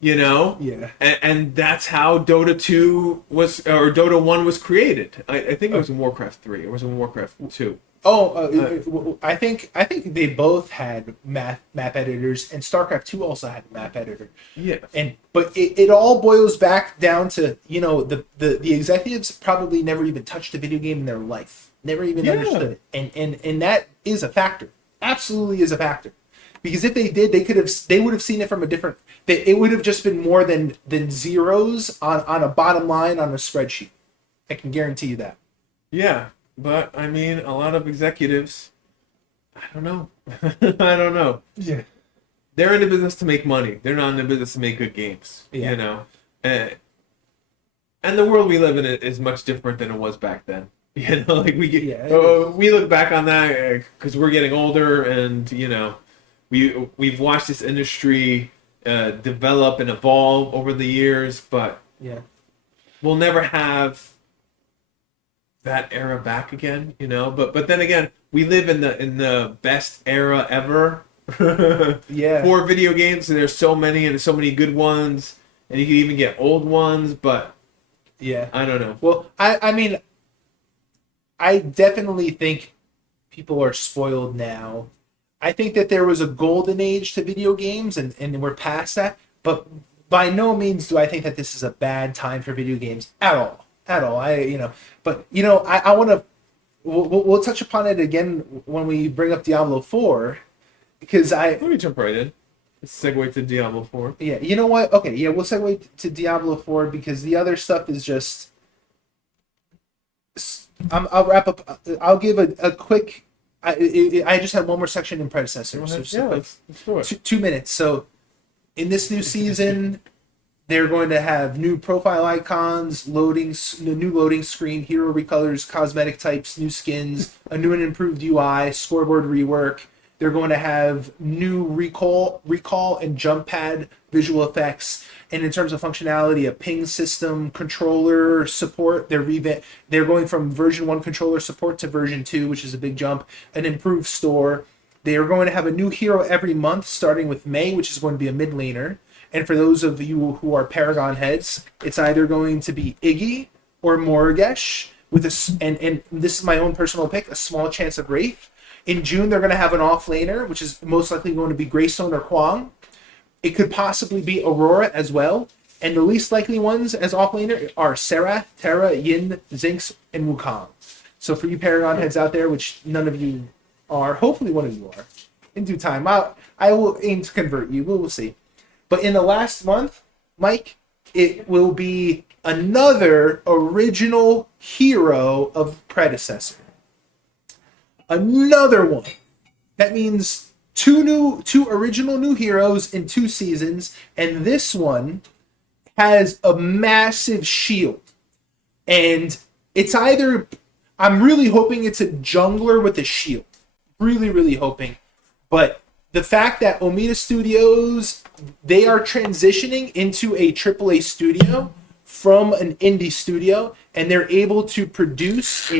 Yeah. And that's how Dota 2 was, or Dota 1 was created. I think it was in Warcraft 3. It was in Warcraft 2. I think they both had map editors, and StarCraft 2 also had a map editor. Yeah. But it all boils back down to the executives probably never even touched a video game in their life, never even understood it, and that is a factor. Absolutely is a factor. Because if they did, they would have seen it from a different. It would have just been more than zeros on a bottom line on a spreadsheet. I can guarantee you that. Yeah, but I mean, a lot of executives, I don't know. I don't know. Yeah. They're in the business to make money. They're not in the business to make good games. Yeah. You know, and the world we live in is much different than it was back then. You know, like we look back on that because we're getting older, and you know, we've watched this industry develop and evolve over the years, but Yeah. we'll never have that era back again. You know, but then again, we live in the best era ever. Yeah. For video games, and there's so many, and there's so many good ones, and you can even get old ones, but Yeah. I don't know. Well, I mean, I definitely think people are spoiled now. I think that there was a golden age to video games, and we're past that. But by no means do I think that this is a bad time for video games at all. At all. But I want to. We'll touch upon it again when we bring up Diablo 4, because Let me jump right in. Let's segue to Diablo 4. Yeah, you know what? Okay, yeah, we'll segue to Diablo 4 because the other stuff is just. I'll wrap up. I'll give a quick. I just had one more section in predecessor. So just a quick- let's do it. 2 minutes. So, in this new season, they're going to have new profile icons, new loading screen, hero recolors, cosmetic types, new skins, a new and improved UI, scoreboard rework. They're going to have new recall and jump pad visual effects, and in terms of functionality, a ping system, controller support. They're going from version 1 controller support to version 2, which is a big jump. An improved store. They are going to have a new hero every month, starting with May, which is going to be a mid laner. And for those of you who are Paragon heads, it's either going to be Iggy or Morgesh with and this is my own personal pick, a small chance of Wraith. In June, they're going to have an off-laner, which is most likely going to be Greystone or Kwang. It could possibly be Aurora as well. And the least likely ones as off-laner are Serath, Terra, Yin, Zinx, and Wukong. So for you Paragon heads out there, which none of you are, hopefully one of you are, in due time, I will aim to convert you. We'll see. But in the last month, Mike, it will be another original hero of predecessor. Another one. That means two original new heroes in 2 seasons, and this one has a massive shield. And it's either, I'm really hoping it's a jungler with a shield. Really, really hoping. But the fact that Omida Studios, they are transitioning into a AAA studio from an indie studio, and they're able to produce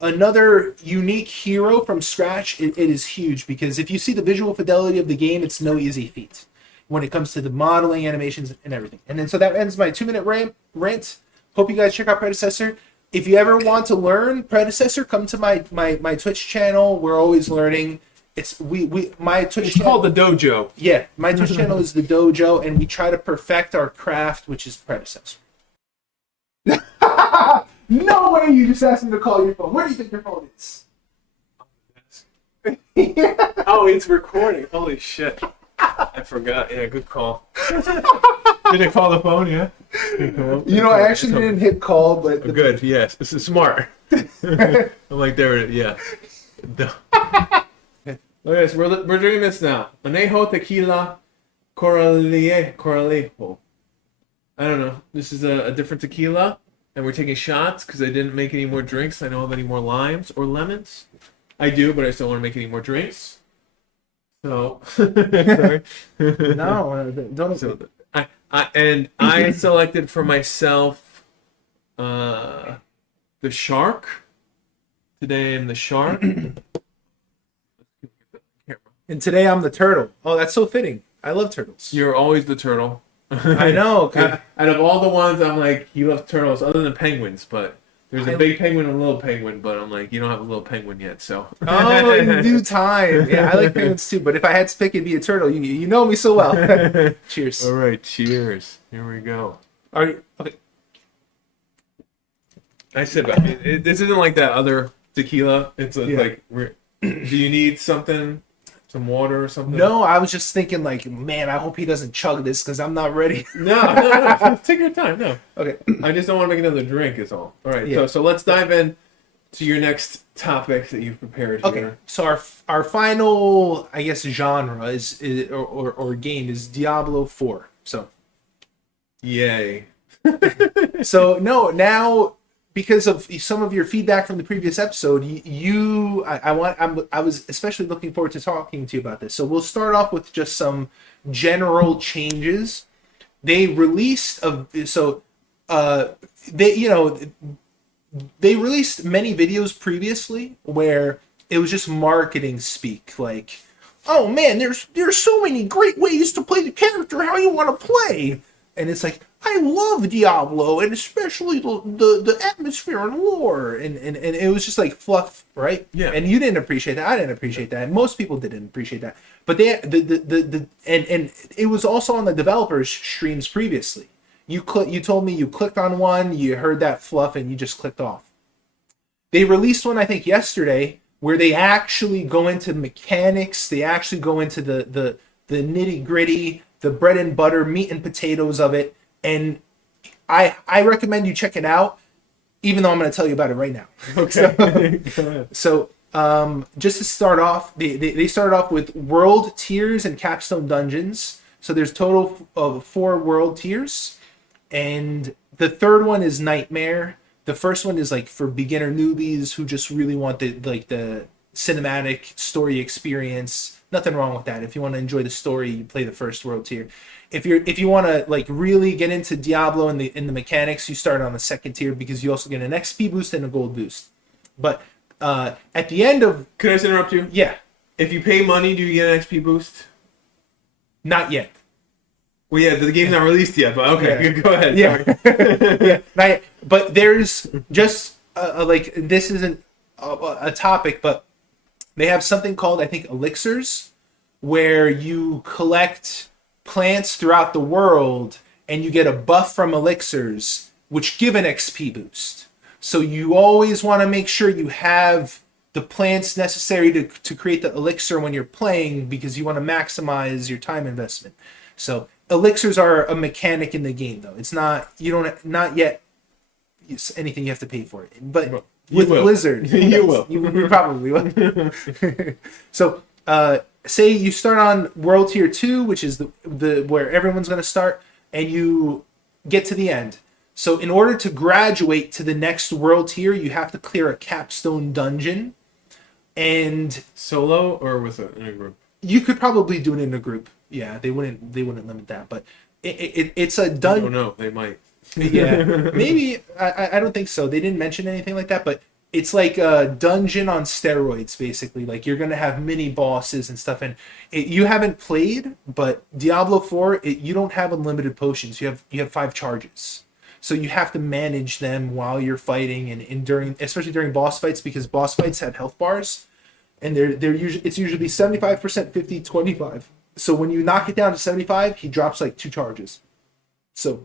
another unique hero from scratch. It is huge, because if you see the visual fidelity of the game, it's no easy feat when it comes to the modeling, animations, and everything. And then so that ends my 2-minute rant. Hope you guys check out Predecessor. If you ever want to learn Predecessor, come to my Twitch channel. We're always learning. It's my Twitch channel, called the Dojo. Yeah, my Twitch channel is the Dojo, and we try to perfect our craft, which is Predecessor. No way you just asked me to call your phone. Where do you think your phone is? Oh, it's recording. Holy shit. I forgot. Yeah, good call. Did it call the phone? Yeah. You know, I actually didn't hit call, but Good. Yes. This is smart. I'm like, there it is. Yeah. Okay, so we're doing this now. Anejo, Tequila, Coralejo. I don't know. This is a different tequila, and we're taking shots because I didn't make any more drinks. I don't have any more limes or lemons. I do, but I still want to make any more drinks. So, sorry. no, don't. So, I selected for myself the shark. Today I'm the shark. And today I'm the turtle. Oh, that's so fitting. I love turtles. You're always the turtle. I know. Out of all the ones, I'm like, he loves turtles, other than penguins. But there's a big penguin and a little penguin. But I'm like, you don't have a little penguin yet, so. Oh, in due time. Yeah, I like penguins too. But if I had to pick, it'd be a turtle. You know me so well. Cheers. All right, cheers. Here we go. Are you, okay. I said, this isn't like that other tequila. It's Yeah. like, do you need something, some water or something? No, I was just thinking like, man, I hope he doesn't chug this because I'm not ready. No. Take your time. No. Okay. I just don't want to make another drink. Is all. All right. Yeah. So let's dive in to your next topic that you've prepared. Okay. Here. So our final, I guess, genre is or game is Diablo 4. So Yay. so no, now because of some of your feedback from the previous episode, I was especially looking forward to talking to you about this. So we'll start off with just some general changes. They released they released many videos previously where it was just marketing speak, like, oh man, there's so many great ways to play the character how you want to play. And it's like, I love Diablo, and especially the atmosphere and lore, and it was just like fluff, right? Yeah. And you didn't appreciate that. I didn't appreciate that. Most people didn't appreciate that. But and it was also on the developers' streams previously. You told me you clicked on one, you heard that fluff, and you just clicked off. They released one, I think, yesterday, where they actually go into mechanics. They actually go into the nitty gritty, the bread and butter, meat and potatoes of it. And I recommend you check it out, even though I'm going to tell you about it right now. Okay. So just to start off, they started off with world tiers and capstone dungeons. So there's total of 4 world tiers. And the third one is Nightmare. The first one is like for beginner newbies who just really want the cinematic story experience. Nothing wrong with that. If you want to enjoy the story, you play the first world tier. If you want to like really get into Diablo and the mechanics, you start on the second tier because you also get an XP boost and a gold boost. But at the end of Could I just interrupt you? yeah, If you pay money, do you get an XP boost? not yet. Well, yeah, the game's not released yet, but okay, Yeah. go ahead. Yeah, Sorry. yeah, not yet. But there's just like this isn't a topic, but they have something called, I think, elixirs, where you collect plants throughout the world and you get a buff from elixirs, which give an XP boost. So you always want to make sure you have the plants necessary to create the elixir when you're playing, because you want to maximize your time investment. So elixirs are a mechanic in the game, though. It's not, not yet anything you have to pay for it. But You with will. Blizzard, You will. You probably will. So say you start on World Tier 2, which is the where everyone's going to start, and you get to the end. So in order to graduate to the next World Tier, you have to clear a capstone dungeon. And Solo or with in a group? you could probably do it in a group. Yeah, they wouldn't limit that, but it's a I dungeon. don't know. They might. Yeah, maybe. I don't think so. They didn't mention anything like that, but it's like a dungeon on steroids, basically. Like you're gonna have mini bosses and stuff. And you haven't played, but Diablo 4, you don't have unlimited potions. You have 5 charges, so you have to manage them while you're fighting and during, especially during boss fights, because boss fights have health bars, and it's usually 75%, 50, 25. So when you knock it down to 75, he drops like 2 charges. So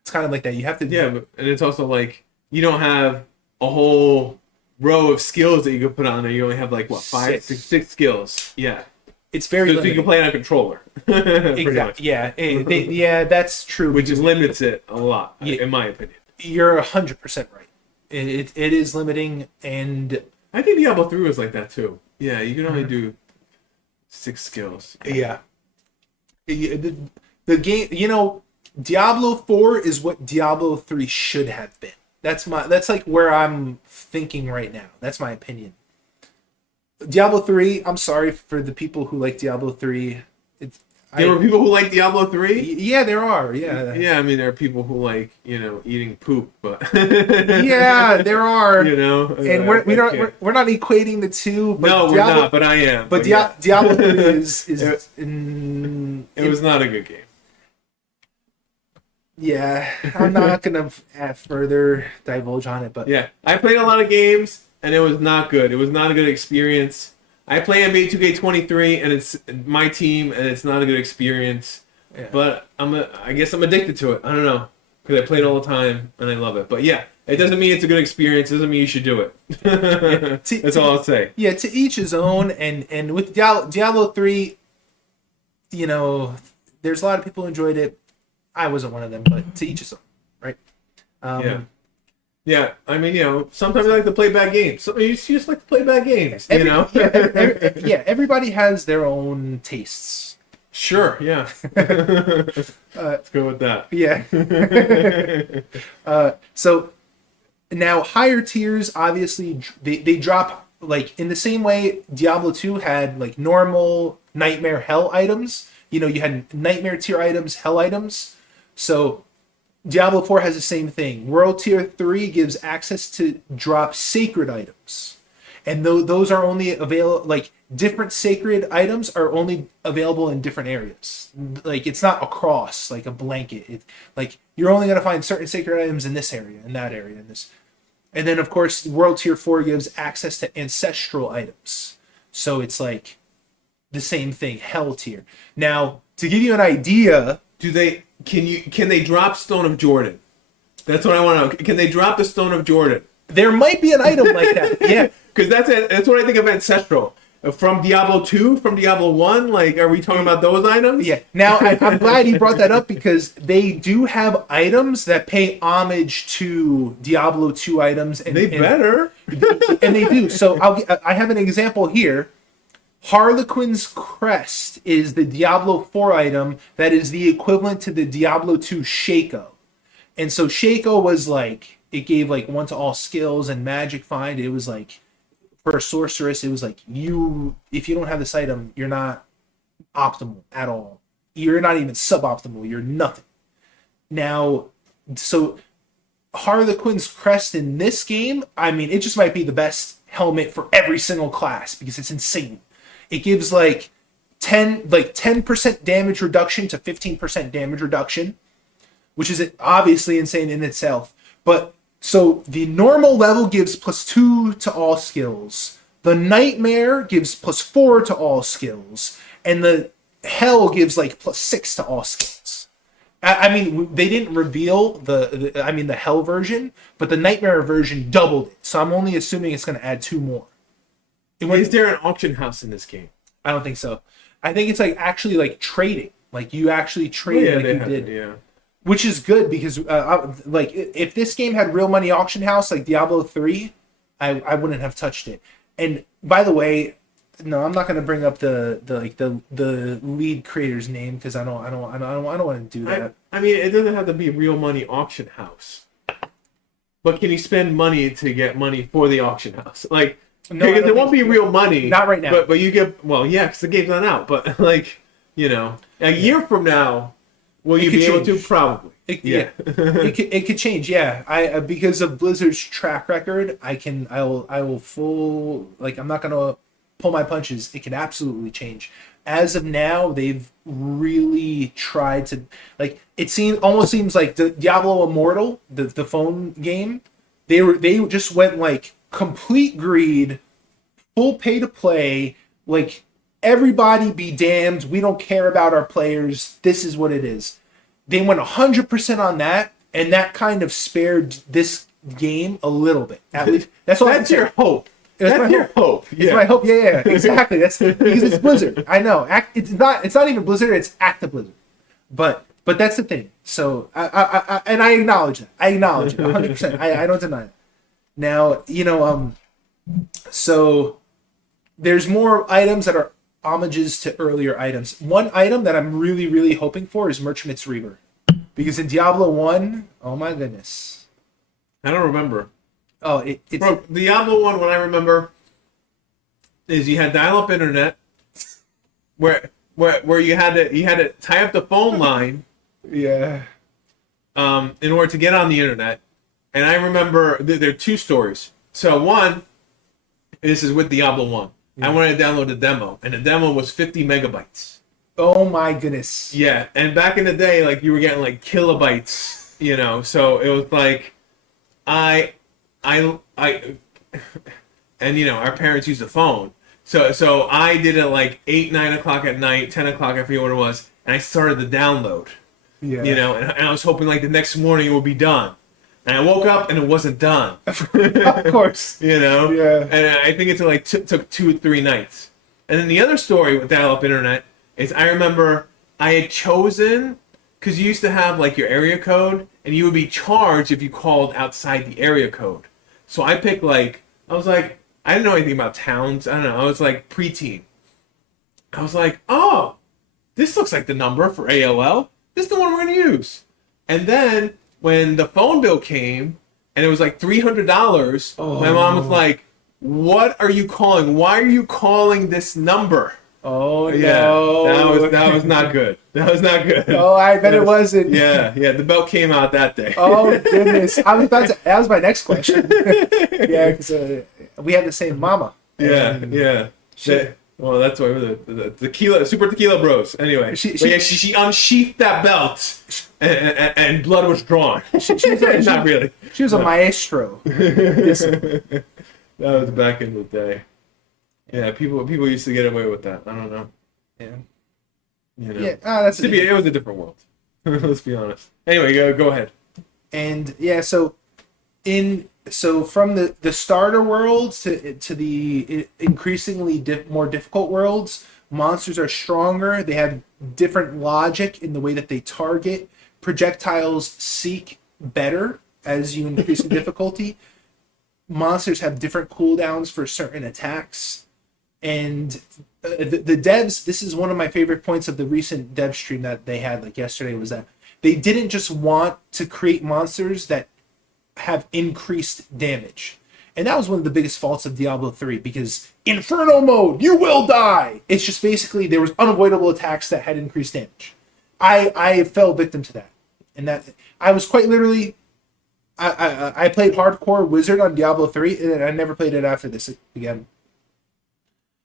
it's kind of like that. You have to. Yeah, and it's also like you don't have a whole row of skills that you can put on there. You only have like what, 6 skills. Yeah, It's very so you limited. can play on a controller. Pretty much. Exactly. Yeah. Yeah, that's true. Which limits it a lot, Yeah. in my opinion. You're 100% right. It is limiting, and I think Diablo 3 was like that too. Yeah, you can only do 6 skills. yeah. The game, Diablo 4 is what Diablo 3 should have been. That's like where I'm thinking right now. That's my opinion. Diablo 3, I'm sorry for the people who like Diablo 3. There were people who like Diablo 3? Yeah, there are. Yeah. Yeah, I mean, there are people who like, eating poop, but... Yeah, there are. And we're not equating the two. But No, we're not, but I am. But yeah. Diablo 3 is It was not a good game. Yeah, I'm not gonna further divulge on it, but Yeah, I played a lot of games, and it was not good. It was not a good experience. I play NBA 2K23, and it's my team, and it's not a good experience. Yeah. But I guess I'm addicted to it. I don't know. because I play it all the time and I love it. But yeah, it doesn't mean it's a good experience. It doesn't mean you should do it. That's all I'll say. Yeah, to each his own. And with Diablo 3, you know, there's a lot of people who enjoyed it. I wasn't one of them, but to each his own, right? Yeah. Yeah, I mean, you know, sometimes I like to play bad games. You just like to play bad games, you know? Yeah, everybody has their own tastes. Sure, yeah. Let's go with that. Yeah. So now higher tiers, obviously, they drop, like, in the same way Diablo 2 had, like, normal Nightmare Hell items. You know, you had Nightmare tier items, Hell items. So Diablo 4 has the same thing. World Tier 3 gives access to drop sacred items. And those are only available, like, different sacred items are only available in different areas. Like, it's not across, like, a blanket. Like, you're only going to find certain sacred items in this area, in that area, in this. And then, of course, World Tier 4 gives access to ancestral items. So it's, like, the same thing, Hell Tier. Now, to give you an idea... Can they drop Stone of Jordan? That's what I want to know. Can they drop the Stone of Jordan? There might be an item like that. Yeah, because that's what I think of ancestral. From Diablo 2, from Diablo 1, like, are we talking about those items? Yeah. Now, I'm glad you brought that up because they do have items that pay homage to Diablo 2 items. And better. And they do. So I have an example here. Harlequin's Crest is the Diablo 4 item that is the equivalent to the Diablo 2 Shaco. And so Shaco was like, it gave like 1 to all skills and magic find. It was like, for a sorceress, it was like, if you don't have this item, you're not optimal at all. You're not even suboptimal. You're nothing. Now, so Harlequin's Crest in this game, I mean, it just might be the best helmet for every single class because it's insane. It gives like 10% damage reduction to 15% damage reduction, which is obviously insane in itself. But so the normal level gives +2 to all skills. The Nightmare gives +4 to all skills, and the Hell gives like +6 to all skills. I mean, they didn't reveal the Hell version, but the Nightmare version doubled it. So I'm only assuming it's going to add 2 more. Is there an auction house in this game? I don't think so. I think it's like actually like trading. Like you actually trade like you did. Yeah. Which is good because like if this game had real money auction house like Diablo 3, I wouldn't have touched it. And by the way, no, I'm not going to bring up the lead creator's name because I don't want to do that. I mean, it doesn't have to be real money auction house. But can you spend money to get money for the auction house? Like, no, because it won't be real money. Not right now. But you get, well, yeah, because the game's not out. But, like, you know, a year from now, will you be able to? Probably. It could change. Yeah, I because of Blizzard's track record, I will full, like, I'm not gonna pull my punches. It can absolutely change. As of now, they've really tried to, like, almost seems like the Diablo Immortal, the phone game, they just went like complete greed, full pay to play, like everybody be damned, we don't care about our players, this is what it is. They went 100% on that, and that kind of spared this game a little bit. At least that's your hope. That's your hope. Yeah. That's my hope. Yeah, exactly. That's because it's Blizzard. I know. It's not even Blizzard. It's Active Blizzard. But that's the thing. So I acknowledge that. I acknowledge it 100%. I don't deny it. Now, you know, so there's more items that are homages to earlier items. One item that I'm really, really hoping for is Merchant's Reaver, because in Diablo 1, oh my goodness, I don't remember. Oh, it's Bro, Diablo 1, what I remember is you had dial-up internet where you had to tie up the phone line yeah in order to get on the internet. And I remember there are 2 stories. So one, this is with Diablo 1. I wanted to download the demo, and the demo was 50 megabytes. Oh my goodness. Yeah, and back in the day, like, you were getting like kilobytes, you know. So it was like I and you know, our parents used a phone. So I did it like 8, 9 o'clock at night, 10 o'clock, I forget what it was, and I started the download. Yeah. You know, and I was hoping like the next morning it would be done. And I woke up and it wasn't done. Of course. You know? Yeah. And I think it took 2 or 3 nights. And then the other story with dial-up internet is I remember I had chosen, because you used to have like your area code, and you would be charged if you called outside the area code. So I picked I didn't know anything about towns. I don't know. I was like preteen. I was like, oh, this looks like the number for AOL. This is the one we're going to use. And then when the phone bill came and it was like $300, my mom was like, what are you calling? Why are you calling this number? Oh, yeah, no. that was not good. That was not good. Oh, I bet it wasn't. Yeah, the belt came out that day. Oh, goodness. That was my next question. Yeah, because we have the same mama. Yeah. Well, that's why we're the tequila, super tequila bros. Anyway, she unsheathed that belt, and blood was drawn. Not really. She was a maestro. That was back in the day. Yeah, people used to get away with that. I don't know. Yeah. You know. Yeah. It was a different world. Let's be honest. Anyway, go ahead. And yeah, so from the starter worlds to the increasingly more difficult worlds, monsters are stronger. They have different logic in the way that they target. Projectiles seek better as you increase in difficulty. Monsters have different cooldowns for certain attacks. And the devs, this is one of my favorite points of the recent dev stream that they had like yesterday, was that they didn't just want to create monsters that have increased damage. And that was one of the biggest faults of Diablo 3, because Inferno mode, you will die. It's just basically there was unavoidable attacks that had increased damage. I fell victim to that. And that I was quite literally I played hardcore wizard on Diablo 3, and I never played it after this again.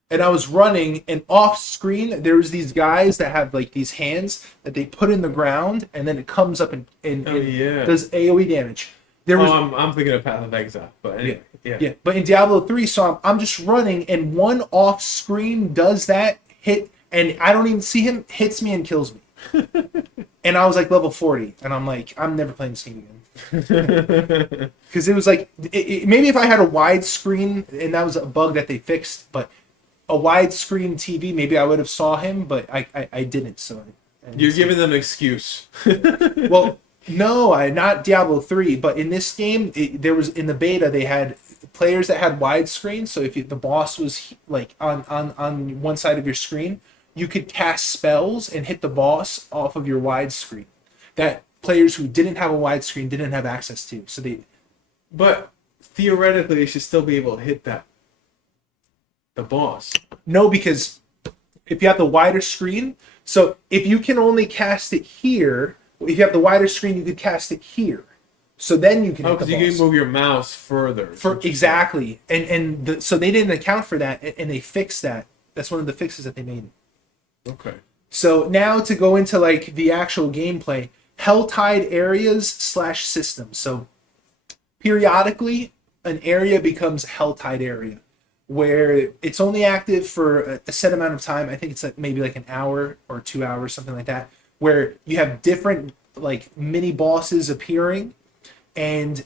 And I was running, and off screen there was these guys that have like these hands that they put in the ground, and then it comes up and does AoE damage. I'm thinking of Path of Exile, but anyway, yeah. But in Diablo 3, so I'm just running, and one off screen does that hit, and I don't even see him, hits me and kills me. And I was like level 40, and I'm like, I'm never playing this game again. Because it was like, maybe if I had a widescreen, and that was a bug that they fixed, but a widescreen TV, maybe I would have saw him, but I didn't. So you're giving them an excuse. Well, no, not Diablo 3, but in this game, there was in the beta they had players that had widescreen. So if the boss was like on one side of your screen, you could cast spells and hit the boss off of your widescreen. That players who didn't have a widescreen didn't have access to. So but theoretically, they should still be able to hit the boss. No, because if you have the wider screen, so if you can only cast it here, if you have the wider screen, you could cast it here. So then you can. Oh, because you can move your mouse further. Exactly, so they didn't account for that, and they fixed that. That's one of the fixes that they made. Okay. So now to go into like the actual gameplay, Helltide areas / systems. So periodically, an area becomes Helltide area, where it's only active for a set amount of time. I think it's like maybe like an hour or 2 hours, something like that, where you have different like mini bosses appearing, and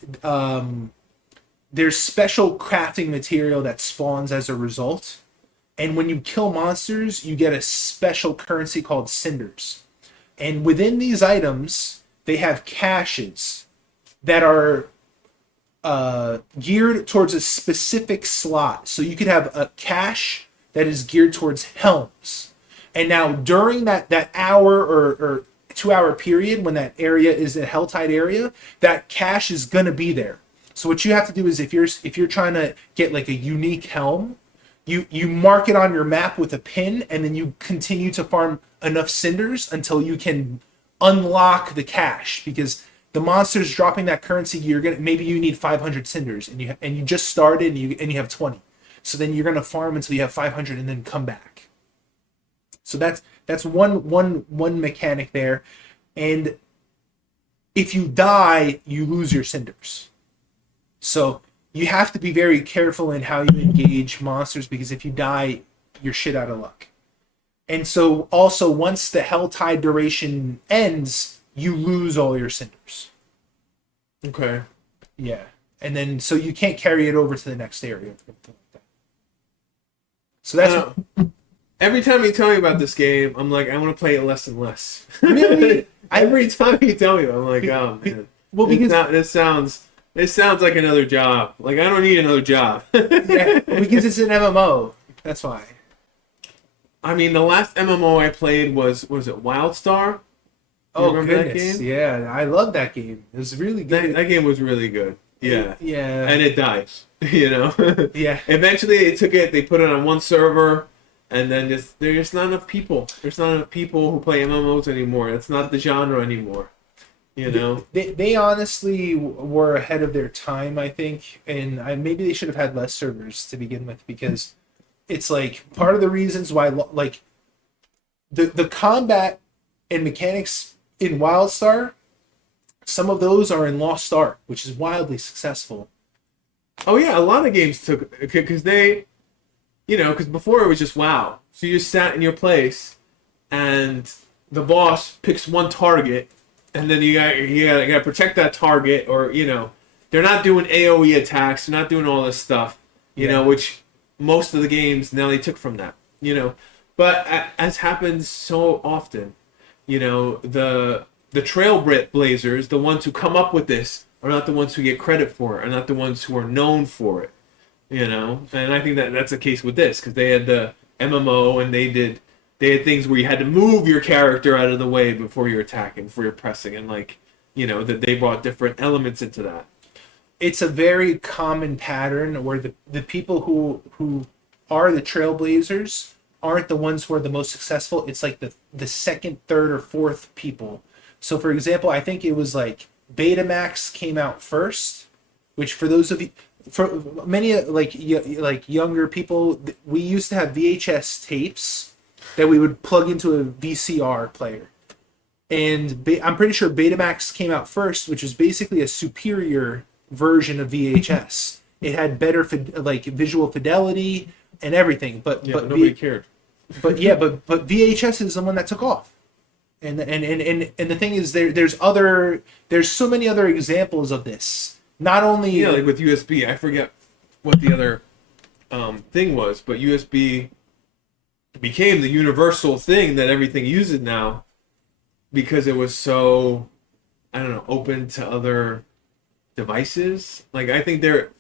there's special crafting material that spawns as a result. And when you kill monsters, you get a special currency called cinders. And within these items, they have caches that are geared towards a specific slot. So you could have a cache that is geared towards helms. And now during that hour or 2 hour period when that area is a Helltide area, that cache is going to be there. So what you have to do is if you're trying to get like a unique helm, you mark it on your map with a pin, and then you continue to farm enough cinders until you can unlock the cache, because the monster's dropping that currency. Maybe you need 500 cinders, and you just started and you have 20. So then you're gonna farm until you have 500 and then come back. So that's one mechanic there. And if you die, you lose your cinders. So you have to be very careful in how you engage monsters, because if you die, you're shit out of luck. And so also once the Helltide duration ends, you lose all your cinders. Okay. Yeah. And then so you can't carry it over to the next area. So that's Every time you tell me about this game, I'm like, I want to play it less and less. really Every time you tell me, I'm like, oh man. well because this sounds like another job. Like I don't need another job. yeah, because it's an MMO. That's why. I mean, the last MMO I played was it WildStar? Oh remember goodness, that game? yeah, I love that game. It was really good. That game was really good. Yeah. Yeah. And it dies. You know? Yeah. Eventually they put it on one server, and then there's just not enough people. There's not enough people who play MMOs anymore. It's not the genre anymore. You know? They honestly were ahead of their time, I think, and maybe they should have had less servers to begin with, because it's like part of the reasons why like the combat and mechanics in WildStar, some of those are in Lost Ark, which is wildly successful. Oh yeah, a lot of games took because because before it was just WoW. So you just sat in your place, and the boss picks one target, and then you got to protect that target, or they're not doing AOE attacks, they're not doing all this stuff, which most of the games now they took from that, but as happens so often, the trailblazers, the ones who come up with this, are not the ones who get credit for it, are not the ones who are known for it, and I think that's the case with this, because they had the MMO, and they had things where you had to move your character out of the way before you're attacking, before you're pressing, and that they brought different elements into that. It's a very common pattern where the people who are the trailblazers aren't the ones who are the most successful. It's like the second, third, or fourth people. So for example, I think it was like Betamax came out first, which for those of you, for many like younger people, we used to have VHS tapes that we would plug into a VCR player. And I'm pretty sure Betamax came out first, which was basically a superior version of VHS. It had better visual fidelity and everything, but nobody cared. But VHS is the one that took off. And the thing is, there's so many other examples of this. Not only like with USB, I forget what the other thing was, but USB became the universal thing that everything uses now, because it was so, I don't know, open to other devices. Like I think they're,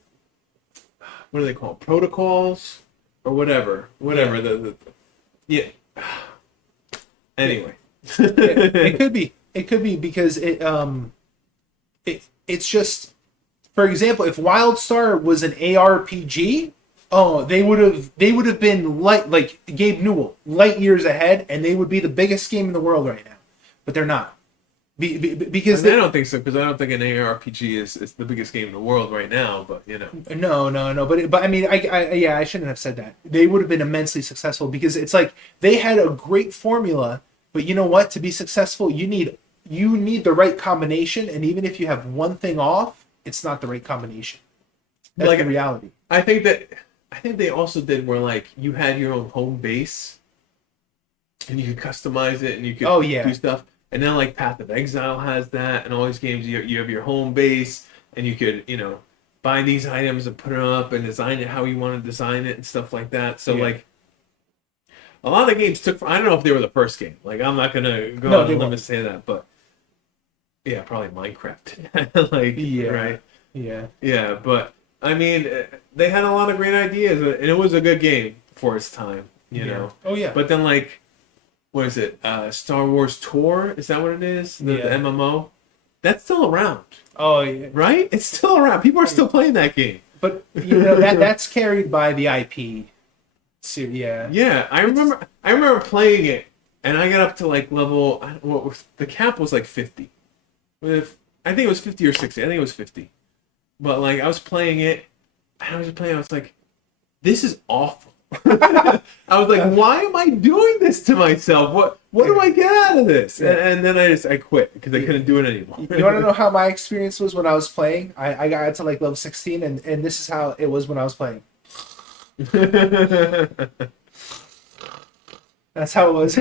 what do they call it? Protocols or whatever. Yeah. Anyway. It could be because it's just, for example, if WildStar was an ARPG, they would have been like Gabe Newell, light years ahead, and they would be the biggest game in the world right now. But they're not. Because I don't think so, because I don't think an ARPG is the biggest game in the world right now. But No. But I mean, I shouldn't have said that. They would have been immensely successful, because it's like they had a great formula. But you know what? To be successful, you need the right combination. And even if you have one thing off, it's not the right combination. That's like the reality. I think they also did where like you had your own home base, and you could customize it, and you could do stuff. And then like Path of Exile has that, and all these games you have your home base, and you could buy these items and put it up and design it how you want to design it and stuff like that. So like a lot of games took. I don't know if they were the first game. Like I'm not gonna go on a limb and say that, but yeah, probably Minecraft. Right? Yeah. But I mean, they had a lot of great ideas, and it was a good game for its time. You know. Oh yeah. But then like, what is it? Star Wars Tour? Is that what it is? The MMO? That's still around. Oh yeah. Right? It's still around. People are still playing that game. But that's carried by the IP. So, yeah. Yeah, I remember playing it, and I got up to like level. The cap was like 50. I think it was 50 or 60. I think it was 50. But like I was playing it, and I was like, this is awful. I was like, why am I doing this to myself? What do I get out of this? And then I quit because I couldn't do it anymore. You want to know how my experience was when I was playing? I got to like level 16, and this is how it was when I was playing. That's how it was.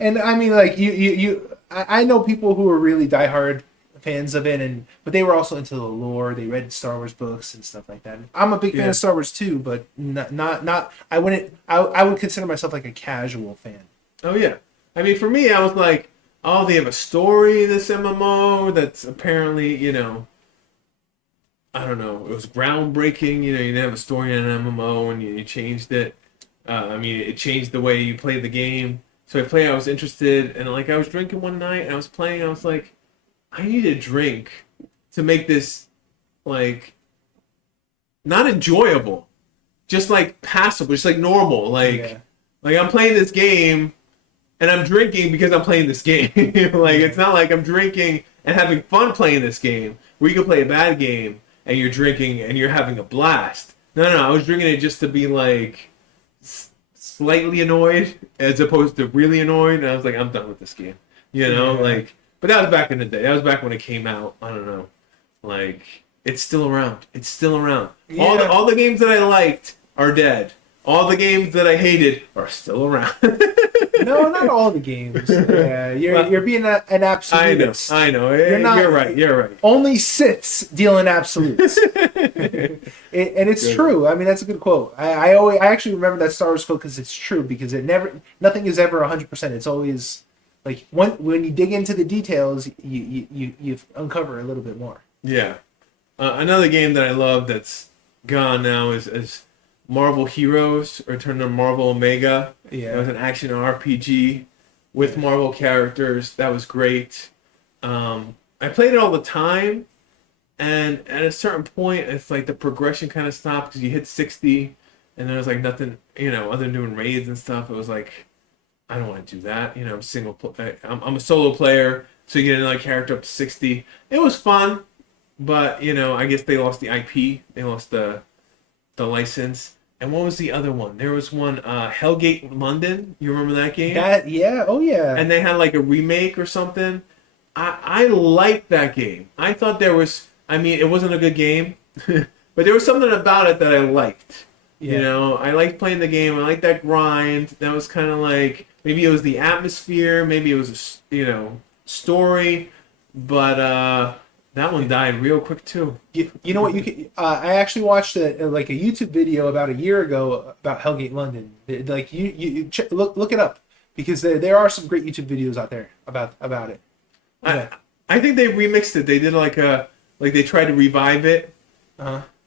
And I mean, like you I know people who are really diehard fans of it, but they were also into the lore. They read Star Wars books and stuff like that. I'm a big fan Yeah. of Star Wars too, but not. I wouldn't. I would consider myself like a casual fan. Oh yeah. I mean, for me, I was like, oh, they have a story in this MMO that's apparently, I don't know, it was groundbreaking. You didn't have a story in an MMO, and you changed it. I mean, it changed the way you played the game. So I was interested, and like I was drinking one night, and I was playing. I was like, I need a drink to make this like not enjoyable, just like passable, just like normal. Like I'm playing this game, and I'm drinking because I'm playing this game. Like it's not like I'm drinking and having fun playing this game, where you can play a bad game and you're drinking and you're having a blast. No, I was drinking it just to be like slightly annoyed as opposed to really annoyed, and I was like, I'm done with this game. Like, but that was back in the day. That was back when it came out. I don't know. Like, it's still around. It's still around. Yeah. All the games that I liked are dead. All the games that I hated are still around. No, not all the games. Yeah, you're being an absolutist. I know. You're right. Only Siths deal in absolutes. And it's true. I mean, that's a good quote. I actually remember that Star Wars quote because it's true. Because nothing is ever 100%. It's always like when you dig into the details, you uncover a little bit more. Yeah. Another game that I love that's gone now is Marvel Heroes, Return to Marvel Omega. Yeah. It was an action RPG with Marvel characters. That was great. I played it all the time, and at a certain point, it's like the progression kind of stopped because you hit 60, and there was like nothing, other than doing raids and stuff. It was like, I don't want to do that. I'm a solo player, so you get another character up to 60. It was fun, but I guess they lost the IP. They lost the license. And what was the other one? There was one, Hellgate London. You remember that game? Oh yeah. And they had like a remake or something. I liked that game. I thought it wasn't a good game, but there was something about it that I liked. Yeah. I liked playing the game. I liked that grind. That was kind of like, maybe it was the atmosphere, maybe it was story, but that one died real quick too. You know what? I actually watched a YouTube video about a year ago about Hellgate London. Like look it up because there are some great YouTube videos out there about it. Yeah. I think they remixed it. They did like they tried to revive it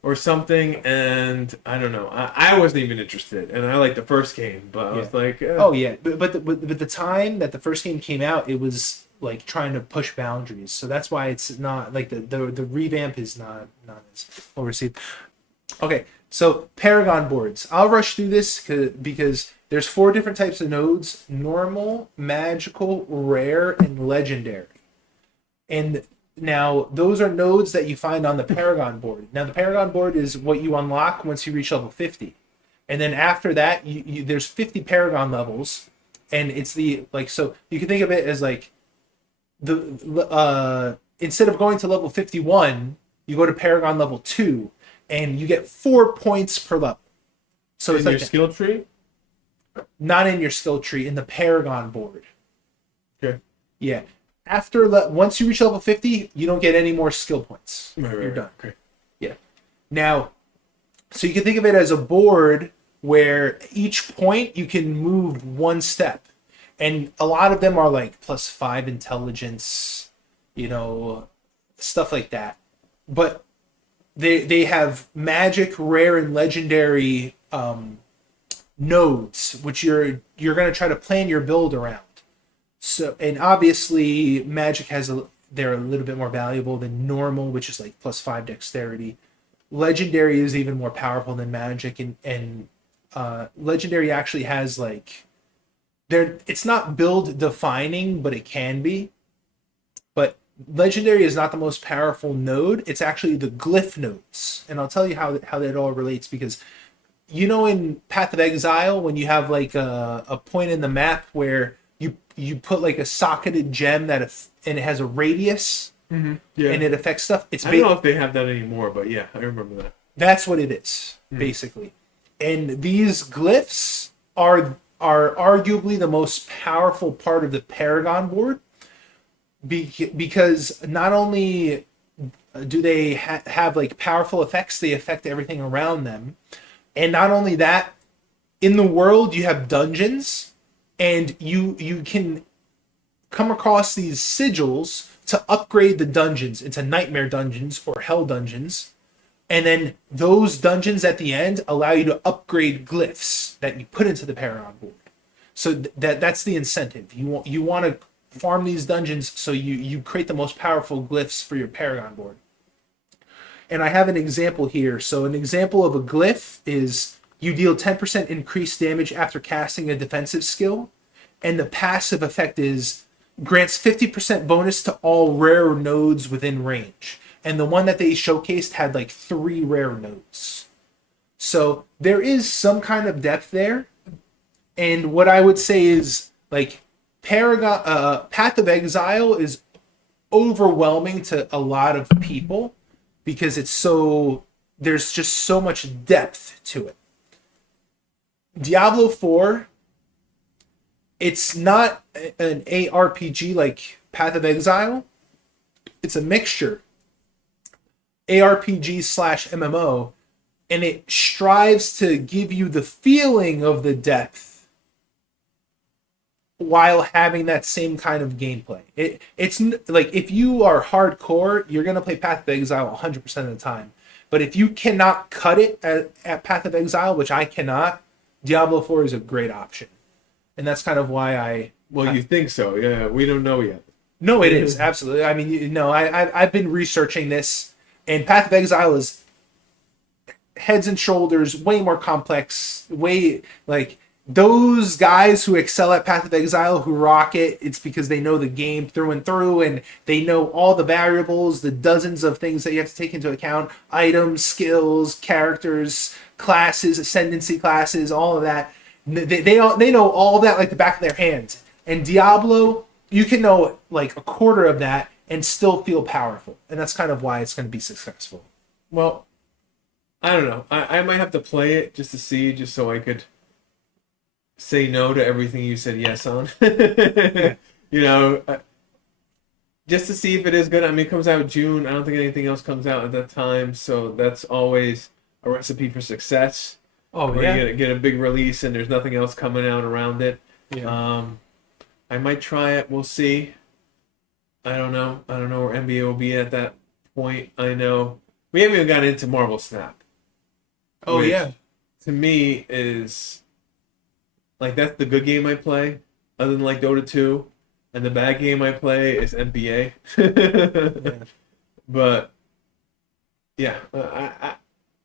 or something, and I don't know. I wasn't even interested, and I liked the first game, but I was like, oh yeah, but the time that the first game came out, it was like trying to push boundaries, so that's why it's not like the revamp is not as well received. Okay, so Paragon boards. I'll rush through this because there's 4 different types of nodes: normal, magical, rare, and legendary. And now those are nodes that you find on the Paragon board. Now the Paragon board is what you unlock once you reach level 50, and then after that, there's 50 Paragon levels, and it's so you can think of it as like instead of going to level 51, you go to Paragon level 2, and you get 4 points per level. So in it's your like skill tree? Not in your skill tree, in the Paragon board. Okay. Yeah. Once you reach level 50, you don't get any more skill points. You're done. Okay. Yeah. Now, so you can think of it as a board where each point you can move 1 step. And a lot of them are like +5 intelligence, stuff like that. But they have magic, rare, and legendary nodes, which you're going to try to plan your build around. So, and obviously, magic they're a little bit more valuable than normal, which is like +5 dexterity. Legendary is even more powerful than magic, and legendary actually has like it's not build defining, but it can be. But legendary is not the most powerful node. It's actually the glyph nodes, and I'll tell you how that all relates because in Path of Exile when you have like a point in the map where you put like a socketed gem and it has a radius and it affects stuff. I don't know if they have that anymore, but yeah, I remember that. That's what it is basically. And these glyphs are arguably the most powerful part of the Paragon board, because not only do they have like powerful effects, they affect everything around them, and not only that, in the world you have dungeons, and you can come across these sigils to upgrade the dungeons into nightmare dungeons or hell dungeons. And then those dungeons at the end allow you to upgrade glyphs that you put into the Paragon board. So that's the incentive. You want to farm these dungeons so you create the most powerful glyphs for your Paragon board. And I have an example here. So an example of a glyph is you deal 10% increased damage after casting a defensive skill. And the passive effect is grants 50% bonus to all rare nodes within range. And the one that they showcased had like 3 rare nodes. So there is some kind of depth there. And what I would say is like Path of Exile is overwhelming to a lot of people because there's just so much depth to it. Diablo 4, it's not an ARPG like Path of Exile. It's a mixture. ARPG / MMO, and it strives to give you the feeling of the depth while having that same kind of gameplay. It's like if you are hardcore, you're going to play Path of Exile 100% of the time. But if you cannot cut it at Path of Exile, which I cannot, Diablo 4 is a great option. And that's kind of why you think so? Yeah, we don't know yet. No, it is absolutely. I mean, I've been researching this, and Path of Exile is heads and shoulders way more complex. Way like those guys who excel at Path of Exile, who rock it. It's because they know the game through and through, and they know all the variables, the dozens of things that you have to take into account: items, skills, characters, classes, ascendancy classes, all of that. They know all of that like the back of their hands. And Diablo, you can know like a quarter of that and still feel powerful. And that's kind of why it's going to be successful. Well, I don't know. I might have to play it just to see, just so I could say no to everything you said yes on. You know, just to see if it is good. I mean, it comes out June. I don't think anything else comes out at that time. So that's always a recipe for success. Oh, where yeah. you get a big release and there's nothing else coming out around it. Yeah. I might try it. We'll see. I don't know where NBA will be at that point. I know we haven't even gotten into Marvel Snap. Oh, which, yeah. To me is like that's the good game I play, other than like Dota 2, and the bad game I play is NBA. Yeah. But yeah,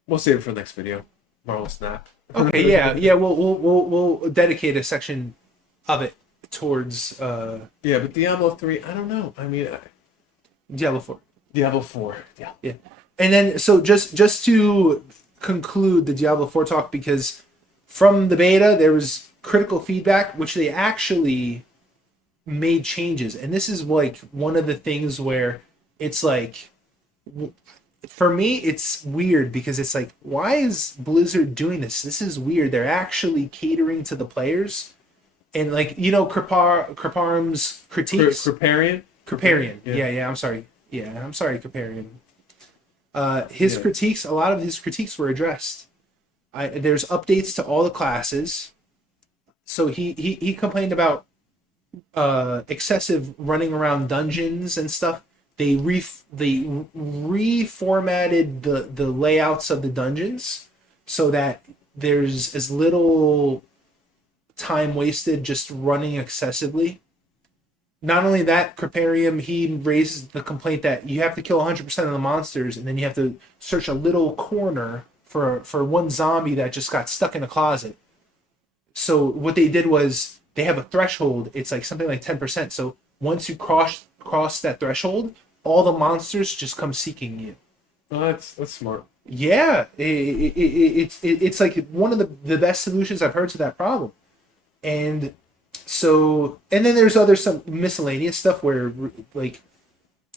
we'll save it for the next video. Marvel Snap. Okay, yeah. We'll dedicate a section of it towards Yeah, but Diablo 3, I don't know. I mean, Diablo 4. Diablo 4. Yeah. And then so just to conclude the Diablo 4 talk, because from the beta there was critical feedback which they actually made changes, and this is like one of the things where it's like, for me it's weird because it's like, why is Blizzard doing this? This is weird. They're actually catering to the players. And like, you know, Kriparim's critiques. Kripparrian. Yeah. I'm sorry. Kripparrian. His critiques. A lot of his critiques were addressed. There's updates to all the classes. So he complained about excessive running around dungeons and stuff. They reformatted the layouts of the dungeons so that there's as little time wasted just running excessively. Not only that, Kripparrian, he raises the complaint that you have to kill 100% of the monsters, and then you have to search a little corner for one zombie that just got stuck in a closet. So what they did was they have a threshold. It's like something like 10%. So once you cross that threshold, all the monsters just come seeking you. Oh, that's smart. Yeah, it's like one of the best solutions I've heard to that problem. And so, and then there's some miscellaneous stuff where, like,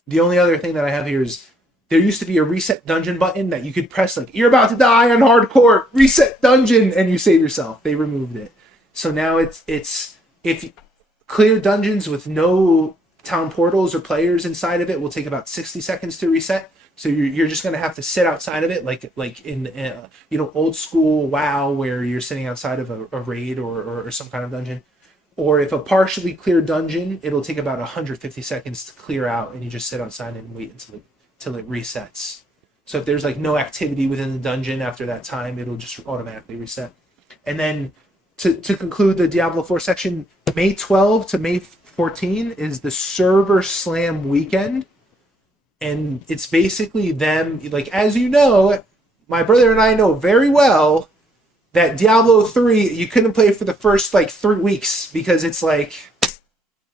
the only other thing that I have here is there used to be a reset dungeon button that you could press, like, you're about to die on hardcore, reset dungeon, and you save yourself. They removed it. So now it's if you clear dungeons with no town portals or players inside of it will take about 60 seconds to reset. So you're just gonna have to sit outside of it, like in old school WoW, where you're sitting outside of a raid or some kind of dungeon. Or if a partially cleared dungeon, it'll take about 150 seconds to clear out, and you just sit outside and wait until it resets. So if there's like no activity within the dungeon after that time, it'll just automatically reset. And then to conclude the Diablo 4 section, May 12 to May 14 is the Server Slam weekend. And it's basically them, like, as you know, my brother and I know very well that Diablo 3, you couldn't play for the first, like, 3 weeks because it's like...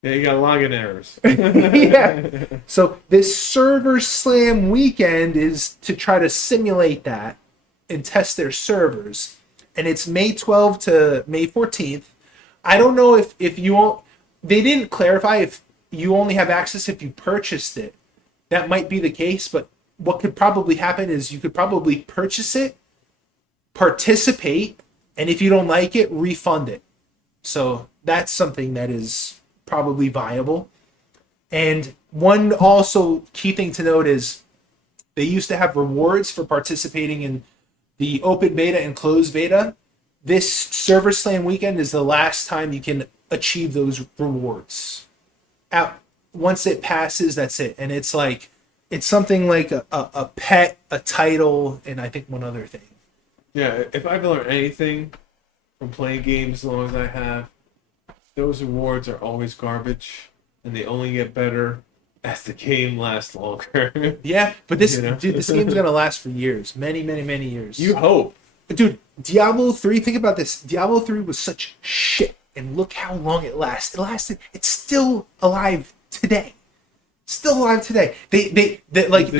Yeah, you got login errors. Yeah. So this Server Slam weekend is to try to simulate that and test their servers. And it's May 12th to May 14th. I don't know if you won't... They didn't clarify if you only have access if you purchased it. That might be the case, but what could probably happen is you could probably purchase it, participate, and if you don't like it, refund it. So that's something that is probably viable. And one also key thing to note is they used to have rewards for participating in the open beta and closed beta. This Server Slam weekend is the last time you can achieve those rewards. Once it passes, that's it. And it's like, it's something like a pet, a title, and I think one other thing. Yeah, if I've learned anything from playing games as long as I have, those rewards are always garbage, and they only get better as the game lasts longer. Yeah, but this game's gonna last for years, many, many, many years. You hope, dude. Diablo 3. Think about this. Diablo 3 was such shit, and look how long it lasted. It's still alive today. Still alive today. They like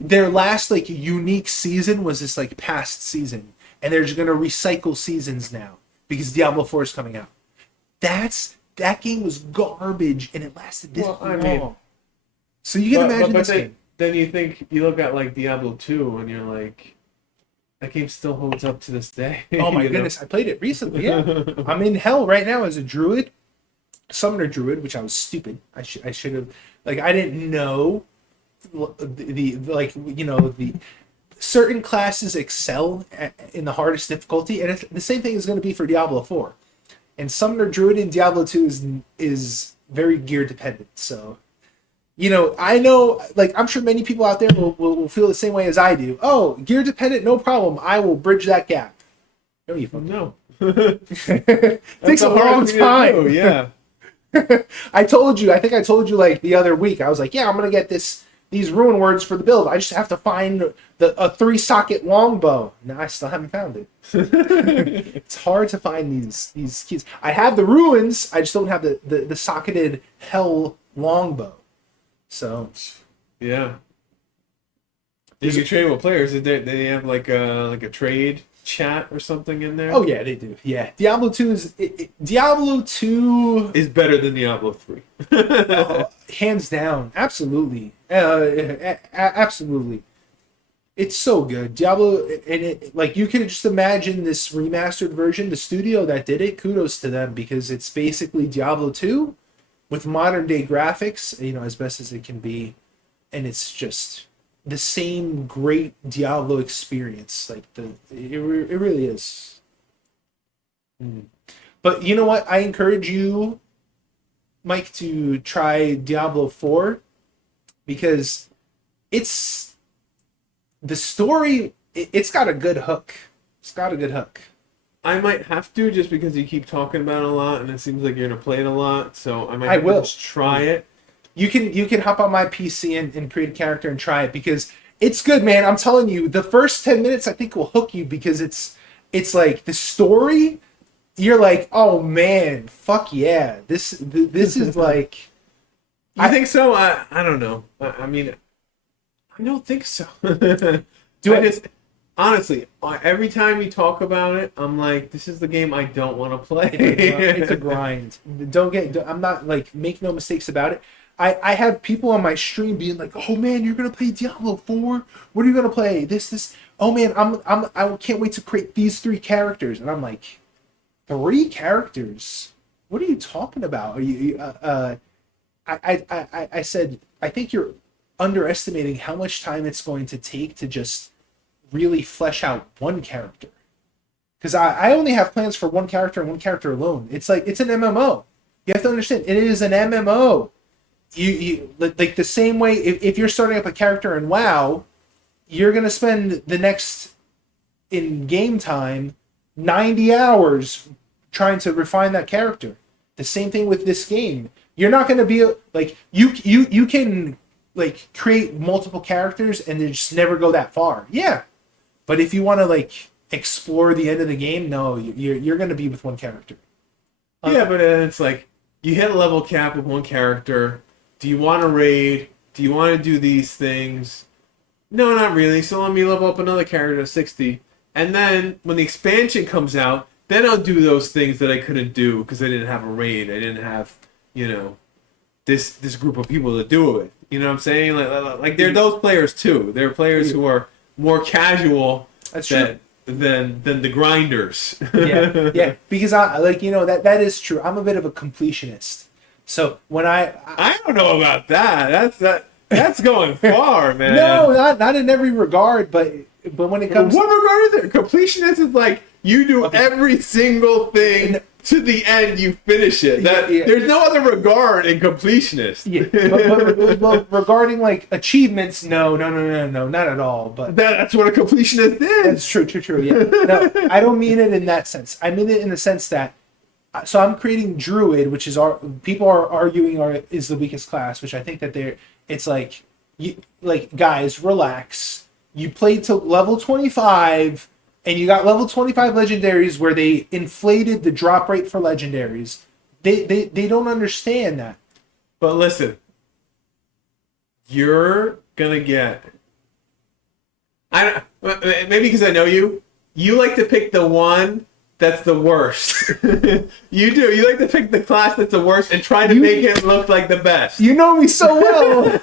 their last like unique season was this like past season, and they're just gonna recycle seasons now because Diablo 4 is coming out. That game was garbage, and it lasted this long. So you can imagine this game. Then you look at like Diablo 2, and you're like, that game still holds up to this day. Oh my goodness, I played it recently. Yeah, I'm in hell right now as a druid, summoner druid, which I was stupid. I should have, like, I didn't know the certain classes excel in the hardest difficulty, and the same thing is going to be for Diablo 4. And Summoner Druid in Diablo 2 is very gear dependent. So, I know, like, I'm sure many people out there will feel the same way as I do. Oh, gear dependent, no problem. I will bridge that gap. No, you fucking no. Takes a long time. Yeah. I think I told you like the other week. I was like, yeah, I'm gonna get these rune words for the build. I just have to find a 3-socket longbow. No, I still haven't found it. It's hard to find these keys. I have the ruins. I just don't have the socketed hell longbow. So, yeah. You can trade with players. Did they have like a trade chat or something in there? Oh yeah, they do. Yeah, Diablo 2 is better than Diablo 3. Hands down, absolutely, absolutely. It's so good, Diablo, and like you can just imagine this remastered version. The studio that did it, kudos to them, because it's basically Diablo 2 with modern day graphics, as best as it can be, and it's just the same great Diablo experience. Like it really is. But you know what? I encourage you, Mike, to try Diablo 4 because it's the story. It's got a good hook. It's got a good hook. I might have to just because you keep talking about it a lot, and it seems like you're gonna play it a lot. So I might just try it. You can hop on my PC and create a character and try it because it's good, man. I'm telling you, the first 10 minutes I think will hook you because it's like the story. You're like, oh man, fuck yeah, this is like. You think so? I don't know. I mean, I don't think so. Honestly, every time you talk about it, I'm like, this is the game I don't want to play. It's a grind. I'm not like, make no mistakes about it. I have people on my stream being like, "Oh man, you're gonna play Diablo 4? What are you gonna play? This? Oh man, I can't wait to create these 3 characters." And I'm like, 3 characters? What are you talking about? Are you I said, I think you're underestimating how much time it's going to take to just really flesh out one character. Because I only have plans for one character and one character alone. It's like, it's an MMO. You have to understand, it is an MMO. You like the same way, if you're starting up a character in WoW, you're going to spend the next, in game time, 90 hours trying to refine that character. The same thing with this game. You're not going to be like, you can like create multiple characters and then just never go that far. Yeah. But if you want to like explore the end of the game, no, you're going to be with one character. Yeah, but it's like you hit a level cap with one character. Do you want to raid? Do you want to do these things? No, not really. So let me level up another character to 60. And then when the expansion comes out, then I'll do those things that I couldn't do because I didn't have a raid. I didn't have, this group of people to do it with. You know what I'm saying? Like they're those players too. They're players who are more casual than the grinders. Yeah. Because that is true. I'm a bit of a completionist. So when I don't know about that. That's going far, man. No, not in every regard, but when it comes, what regard is it? Completionist is like you do every single thing to the end. You finish it. There's no other regard in completionist. Yeah, but regarding like achievements, no, not at all. But that's what a completionist is. That's true. Yeah, no, I don't mean it in that sense. I mean it in the sense that. So I'm creating Druid, which is people are arguing is the weakest class, which I think that it's like, guys, relax. You played to level 25, and you got level 25 legendaries where they inflated the drop rate for legendaries. They don't understand that. But listen, you're gonna get. Maybe because I know you. You like to pick the one that's the worst. You do. You like to pick the class that's the worst and try to make it look like the best. You know me so well.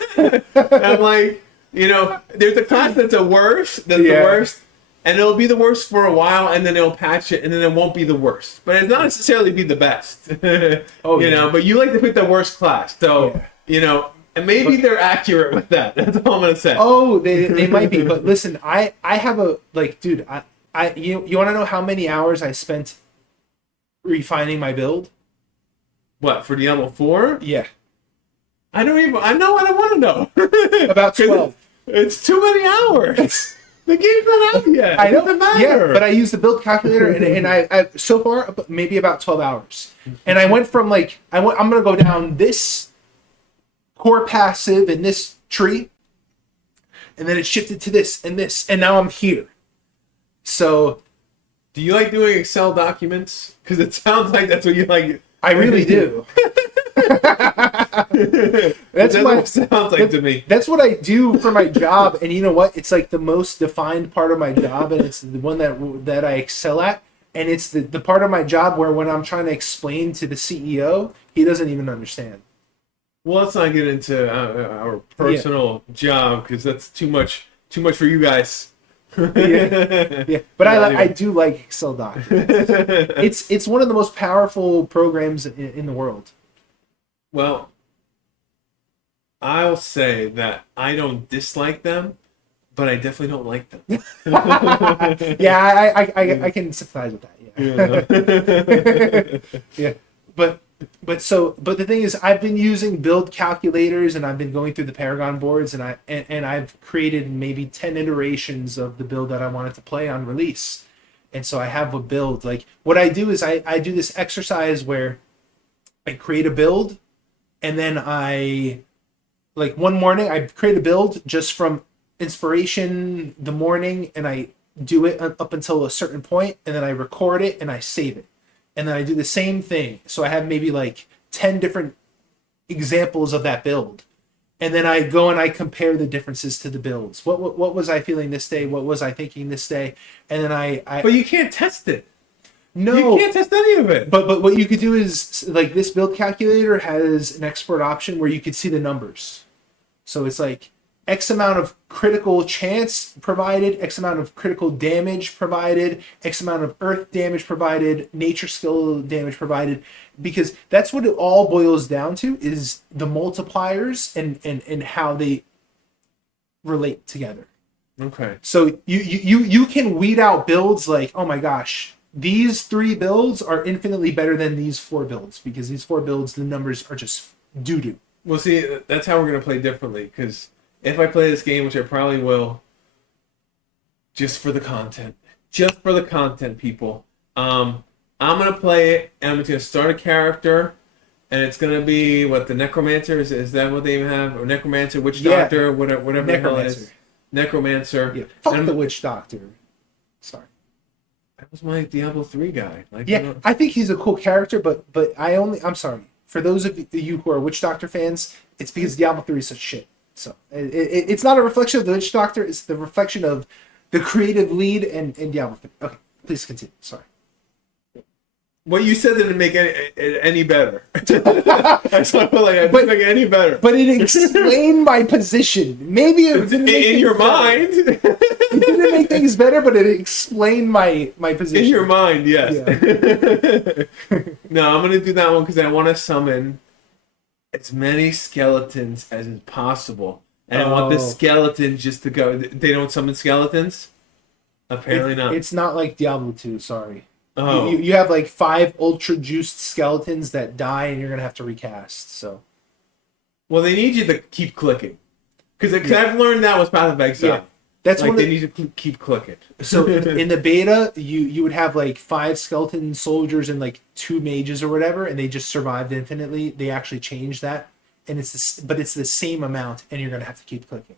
I'm like, there's a class that's the worst, the worst, and it'll be the worst for a while, and then it'll patch it, and then it won't be the worst. But it's not necessarily be the best. But you like to pick the worst class. So, and maybe they're accurate with that. That's all I'm going to say. Oh, they might be. But listen, I have dude, you want to know how many hours I spent refining my build? What, for Diablo 4? Yeah. I don't want to know. About 12. It's too many hours. The game's not out yet. I know. It doesn't matter. Yeah, but I used the build calculator, and I so far maybe about 12 hours. And I went from I'm going to go down this core passive in this tree, and then it shifted to this, and now I'm here. So, do you like doing Excel documents? Because it sounds like that's what you like. I really do. That's what it sounds like to me. That's what I do for my job, and you know what? It's like the most defined part of my job, and it's the one that I excel at. And it's the part of my job where when I'm trying to explain to the CEO, he doesn't even understand. Well, let's not get into our personal job because that's too much for you guys. Yeah. But I do like Excel documents. It's one of the most powerful programs in the world. Well, I'll say that I don't dislike them, but I definitely don't like them. Yeah, I can sympathize with that. Yeah. But the thing is, I've been using build calculators, and I've been going through the Paragon boards, and I've created maybe 10 iterations of the build that I wanted to play on release. And so I have a build. Like what I do is I do this exercise where I create a build, and then one morning I create a build just from inspiration the morning, and I do it up until a certain point, and then I record it and I save it. And then I do the same thing. So I have maybe 10 different examples of that build. And then I go and I compare the differences to the builds. What was I feeling this day? What was I thinking this day? And then I But you can't test it. No. You can't test any of it. But what you could do is, this build calculator has an export option where you could see the numbers. So it's X amount of critical chance provided, X amount of critical damage provided, X amount of earth damage provided, nature skill damage provided, because that's what it all boils down to is the multipliers and how they relate together. Okay. So you can weed out builds like, oh my gosh, these 3 builds are infinitely better than these 4 builds because these 4 builds, the numbers are just doo-doo. Well, see, that's how we're going to play differently, because if I play this game, which I probably will, just for the content, people, I'm going to play it, and I'm just going to start a character, and it's going to be, what, the Necromancer? Is that what they even have? Or Necromancer, Witch Doctor, whatever the hell it is. Necromancer. Yeah, fuck the Witch Doctor. Sorry. That was my Diablo 3 guy. Like, yeah, you know, I think he's a cool character, but I'm sorry. For those of you who are Witch Doctor fans, it's because Diablo 3 is such shit. So it's not a reflection of the Witch Doctor, it's the reflection of the creative lead and Diablo 3. Okay, please continue. Sorry. what you said didn't make it any better. I feel like it didn't make it any better. But it explained my position. Maybe it didn't make in your mind. It didn't make things better, but it explained my position. In your mind, yes. Yeah. No, I'm gonna do that one because I want to summon as many skeletons as is possible, and I want the skeletons just to go. They don't summon skeletons. Apparently not. It's not like Diablo 2. Sorry. Oh. You have like 5 ultra juiced skeletons that die, and you're gonna have to recast. So. Well, they need you to keep clicking, because I've learned that with Path of Exile. Yeah. That's like when they need to keep clicking. So in the beta, you would have like 5 skeleton soldiers and like 2 mages or whatever, and they just survived infinitely. They actually changed that, and it's the same amount, and you're gonna have to keep clicking.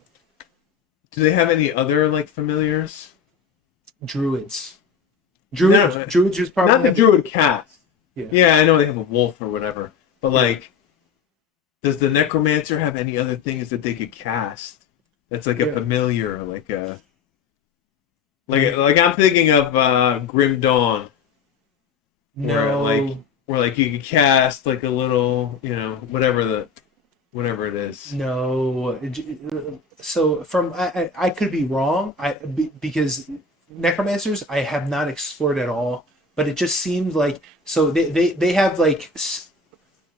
Do they have any other like familiars? Druids. Druids is probably not the druid cast. Yeah, I know they have a wolf or whatever, but like, does the necromancer have any other things that they could cast? That's like a familiar, like I'm thinking of Grim Dawn. No, where you could cast like a little, whatever it is. No, so I could be wrong. Because necromancers I have not explored at all, but it just seemed like they have like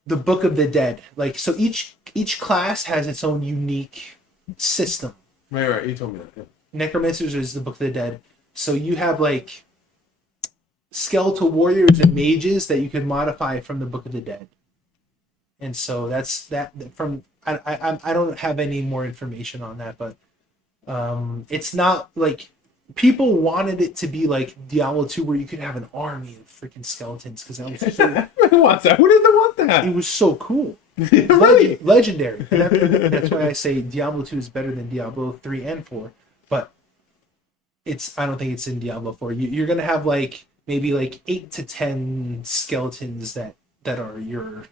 the Book of the Dead, like so each class has its own unique system. Right. You told me that. Yeah. Necromancers is the Book of the Dead. So you have like skeletal warriors and mages that you can modify from the Book of the Dead. And so that's that from I don't have any more information on that, but it's not like people wanted it to be like Diablo 2 where you could have an army of freaking skeletons because that was Who wants that? Who doesn't want that? It was so cool. Right. Legendary. That's why I say Diablo 2 is better than Diablo 3 and 4. But I don't think it's in Diablo 4. You're gonna have like maybe like 8 to 10 skeletons that are your.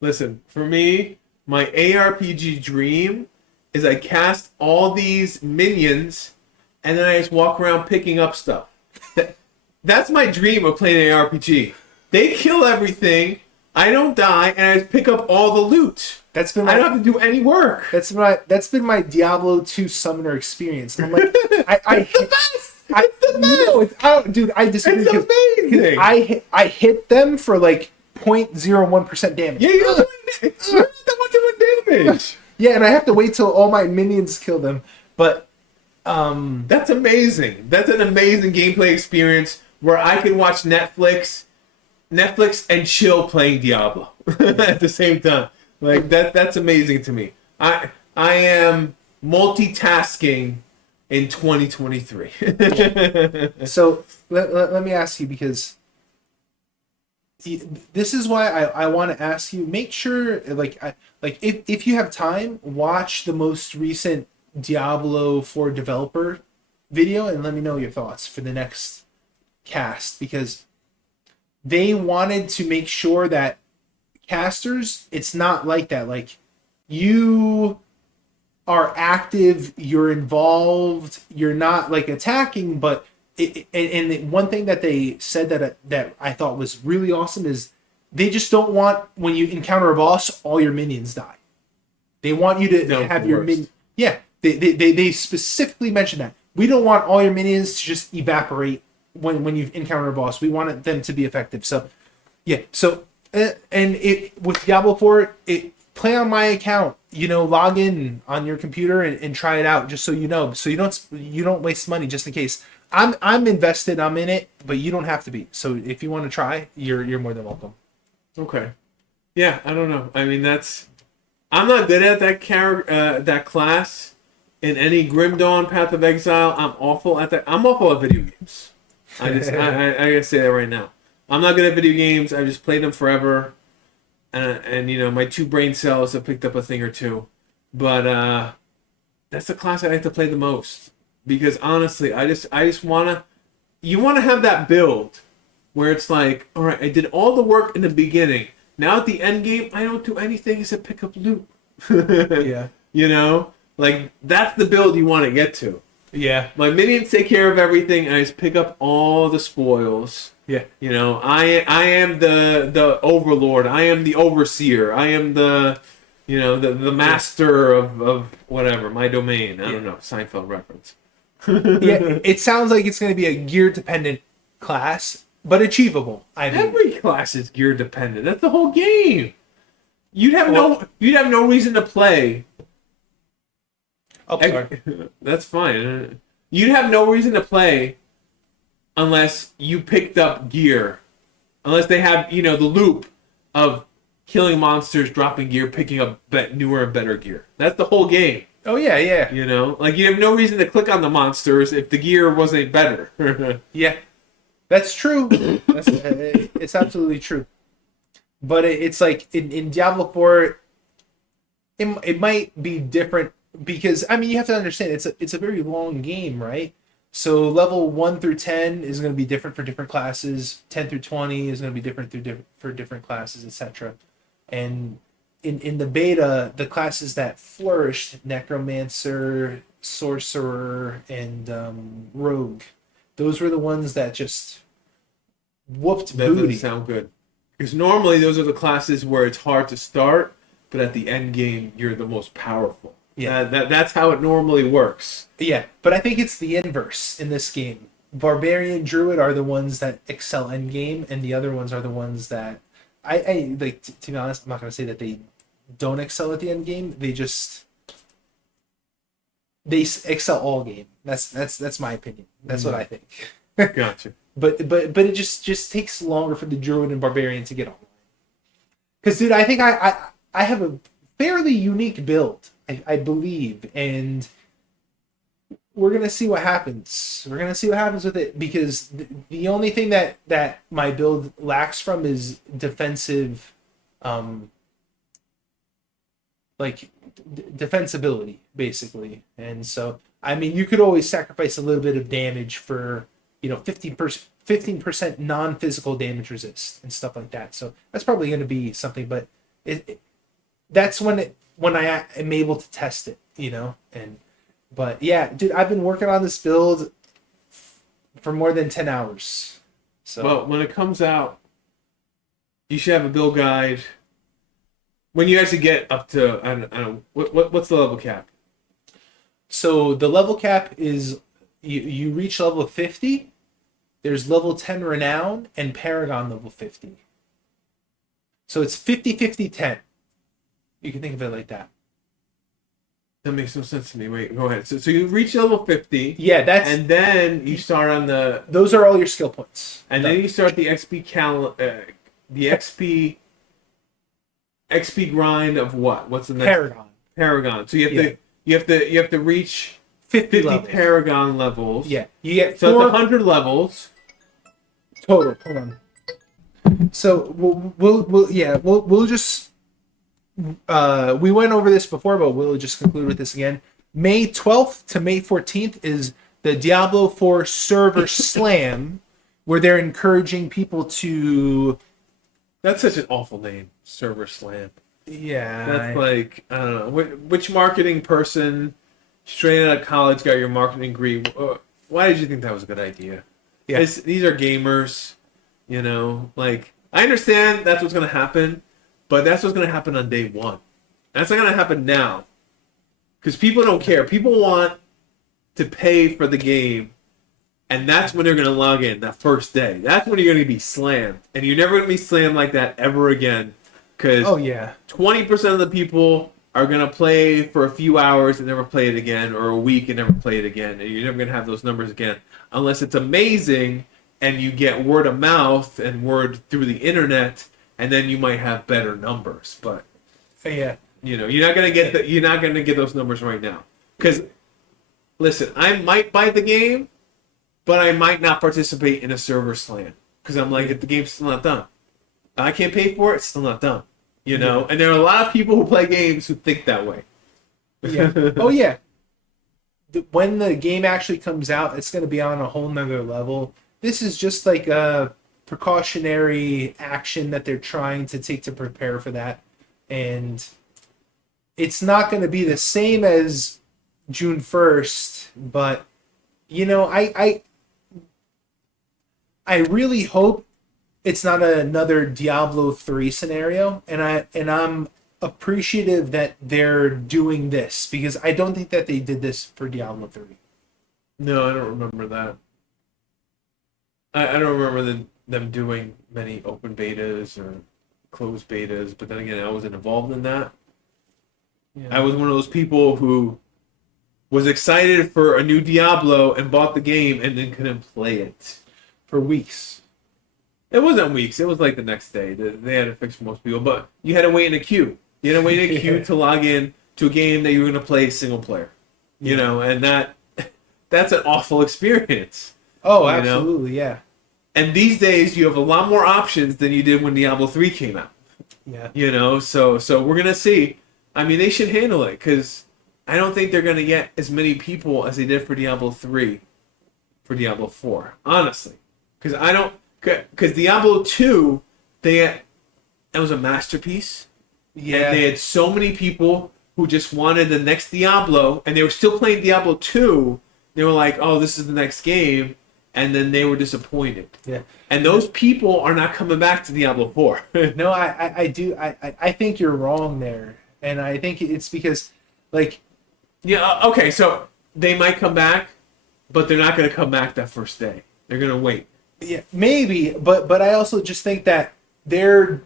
Listen, for me, my ARPG dream is I cast all these minions and then I just walk around picking up stuff. That's my dream of playing an ARPG. They kill everything. I don't die, and I just pick up all the loot. I don't have to do any work. That's been my Diablo 2 summoner experience. And I'm like, dude, I disagree. It's amazing. I hit them for like 0.01% damage. Yeah, you're not doing damage. Yeah, and I have to wait till all my minions kill them. But that's amazing. That's an amazing gameplay experience where I can watch Netflix and chill playing Diablo at the same time. Like that's amazing to me. I am multitasking in 2023. So let me ask you, because this is why I want to ask you. Make sure if you have time, watch the most recent Diablo 4 developer video and let me know your thoughts for the next cast, because they wanted to make sure that casters, it's not like that. Like, you are active, you're involved, you're not like attacking, but and one thing that they said that I thought was really awesome is they just don't want, when you encounter a boss, all your minions die. They want you to have your They specifically mentioned that we don't want all your minions to just evaporate when you've encountered a boss. We want them to be effective. So yeah. So and it with Diablo 4, it play on my account. Log in on your computer and try it out, just so you know. So you don't waste money, just in case. I'm invested. I'm in it, but you don't have to be. So if you want to try, you're more than welcome. Okay. Yeah, I don't know. I mean, I'm not good at that class in any Grim Dawn, Path of Exile. I'm awful at that. I'm awful at video games. I gotta say that right now. I'm not good at video games. I've just played them forever, and my 2 brain cells have picked up a thing or two. But that's the class I like to play the most, because honestly, I just wanna. You want to have that build where it's like, all right, I did all the work in the beginning. Now at the end game, I don't do anything except pick up loot. Yeah. Like that's the build you want to get to. Yeah. My minions take care of everything, and I just pick up all the spoils. Yeah. I am the overlord. I am the overseer. I am the master of whatever, my domain. I don't know, Seinfeld reference. Yeah, it sounds like it's going to be a gear dependent class, but achievable. Every class is gear dependent. That's the whole game. You'd have no reason to play. Oh, sorry. That's fine. You'd have no reason to play unless you picked up gear. Unless they have, the loop of killing monsters, dropping gear, picking up newer and better gear. That's the whole game. Oh, yeah, yeah. Like you have no reason to click on the monsters if the gear wasn't better. Yeah. That's true. It's absolutely true. But it's like in Diablo 4, it might be different because you have to understand it's a very long game, right? So level 1 through 10 is going to be different for different classes. 10 through 20 is going to be different for different classes, etc. And in the beta, the classes that flourished, Necromancer, Sorcerer, and Rogue, those were the ones that just whooped That booty. doesn't sound good. Because normally those are the classes where it's hard to start, but at the end game, you're the most powerful. Yeah. That's how it normally works. Yeah, but I think it's the inverse in this game. Barbarian, Druid are the ones that excel end game, and the other ones are the ones that I like. To be honest, I'm not going to say that they don't excel at the end game. They excel all game. That's my opinion. That's what I think. Gotcha. But it just takes longer for the Druid and Barbarian to get online. Because dude, I think I have a fairly unique build. I believe, and we're gonna see what happens. We're gonna see what happens with it, because the only thing that my build lacks from is defensive, defensibility, basically. And so, you could always sacrifice a little bit of damage for 15% non-physical damage resist and stuff like that. So that's probably going to be something, but that's when I am able to test it, but yeah, dude, I've been working on this build for more than 10 hours. So well, when it comes out, you should have a build guide. When you actually get up to, I don't know, what's the level cap? So the level cap is you reach level 50. There's level 10 Renown and Paragon level 50. So it's 50, 50, 10. You can think of it like that. That makes no sense to me. Wait, go ahead. So you reach level 50. Yeah, and then you start on the. Those are all your skill points. And then you start the XP grind of what? What's the next? Paragon. So you have to reach 50 Paragon levels. Yeah, you get so it's 100 levels total. Hold on. So we'll just. We went over this before, but we'll just conclude with this again. May 12th to May 14th is the Diablo 4 server slam, where they're encouraging people to. That's such an awful name, server slam. Yeah, that's like, I don't know, which marketing person straight out of college got your marketing degree? Why did you think that was a good idea? Yeah, these are gamers, Like, I understand that's what's going to happen. But that's what's going to happen on day one. That's not going to happen now. Because people don't care. People want to pay for the game, and that's when they're going to log in that first day. That's when you're going to be slammed, and you're never going to be slammed like that ever again. Because Oh yeah. 20% of the people are going to play for a few hours and never play it again, or a week and never play it again, and you're never going to have those numbers again unless it's amazing and you get word of mouth and word through the internet, and then you might have better numbers. But Yeah. you're not going to get those numbers right now. Because listen, I might buy the game, but I might not participate in a server slam because I'm like, if the game's still not done, I can't pay for it. It's still not done. And there are a lot of people who play games who think that way. Yeah. Oh yeah. When the game actually comes out, it's going to be on a whole nother level. This is just like a precautionary action that they're trying to take to prepare for that, and it's not going to be the same as June 1st, but I really hope it's not another Diablo 3 scenario, and I'm appreciative that they're doing this because I don't think that they did this for Diablo 3. No, I don't remember that. I don't remember them doing many open betas or closed betas, but then again, I wasn't involved in that. Yeah. I was one of those people who was excited for a new Diablo and bought the game and then couldn't play it for weeks. It wasn't weeks. It was like the next day. They had to fix for most people, but you had to wait in a queue. You had to wait in a queue to log in to a game that you were going to play single player. And that's an awful experience. Oh, absolutely, yeah. And these days, you have a lot more options than you did when Diablo 3 came out. Yeah. So we're going to see. I mean, they should handle it, because I don't think they're going to get as many people as they did for Diablo 3 for Diablo 4, honestly. Because Diablo 2, it was a masterpiece. Yeah. And they had so many people who just wanted the next Diablo, and they were still playing Diablo 2. They were like, oh, this is the next game. And then they were disappointed. Yeah. And those people are not coming back to Diablo 4. No, I do. I think you're wrong there. And I think it's because, like... Yeah, okay, so they might come back, but they're not going to come back that first day. They're going to wait. Yeah, maybe, but I also just think that I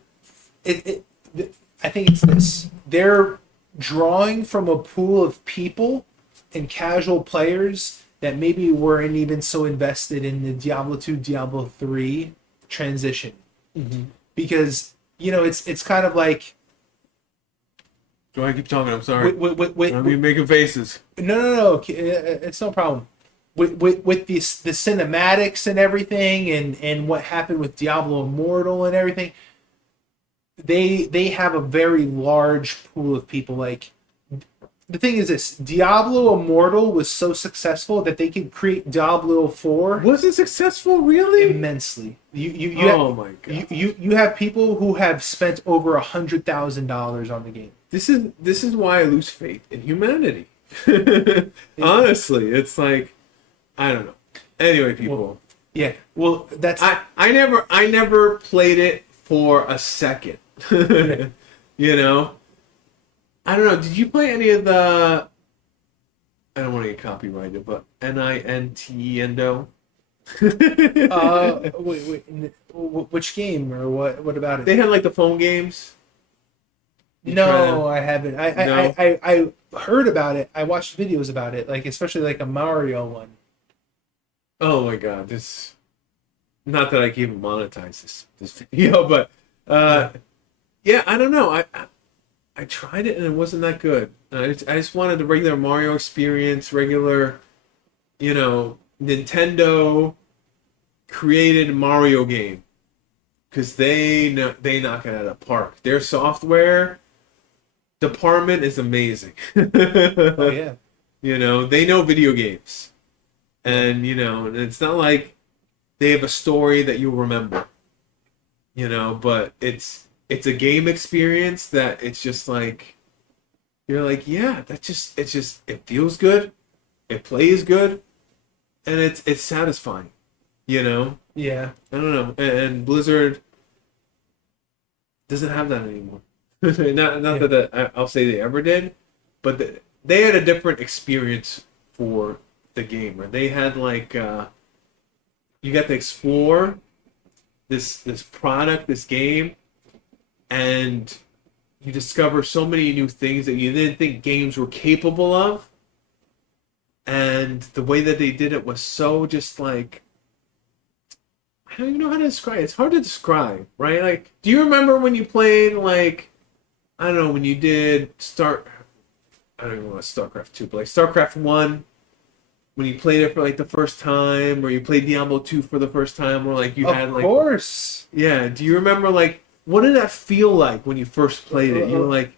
think it's this. They're drawing from a pool of people and casual players that maybe weren't even so invested in the Diablo 2, Diablo 3 transition. Mm-hmm. Because, it's kind of like... Go ahead, keep talking, I'm sorry. I'm making faces. No. It's no problem. With the cinematics and everything and what happened with Diablo Immortal and everything, they have a very large pool of people. Like, the thing is this, Diablo Immortal was so successful that they could create Diablo 4. Was it successful, really? Immensely. My god. You have people who have spent over $100,000 on the game. This is why I lose faith in humanity. Honestly, it's like, I don't know. Anyway, people. That's... I never played it for a second. I don't know. Did you play any of the... I don't want to get copyrighted, but Nintendo? Wait, which game or what? What about it? They had like the phone games. No, I haven't. No? I heard about it. I watched videos about it, like especially like a Mario one. Oh my god, this... Not that I can even monetize this video, but yeah, I don't know. I tried it and it wasn't that good. I just wanted the regular Mario experience, regular, Nintendo created Mario game, because they knock it out of the park. Their software department is amazing. Oh yeah. They know video games, and and it's not like they have a story that you'll remember, but it's a game experience that it's just like, you're like, yeah, it feels good, it plays good, and it's satisfying, Yeah. I don't know, and Blizzard doesn't have that anymore. not that I'll say they ever did, but they had a different experience for the game. Where they had like you got to explore this product, this game, and you discover so many new things that you didn't think games were capable of. And the way that they did it was so just like, I don't even know how to describe it. It's hard to describe, right? Like, do you remember when you played, like, I don't know, when you did I don't even know what StarCraft 2, but like StarCraft 1, when you played it for like the first time, or you played Diablo 2 for the first time, or like you had like... Of course. Yeah, do you remember, like, what did that feel like when you first played it? You were like,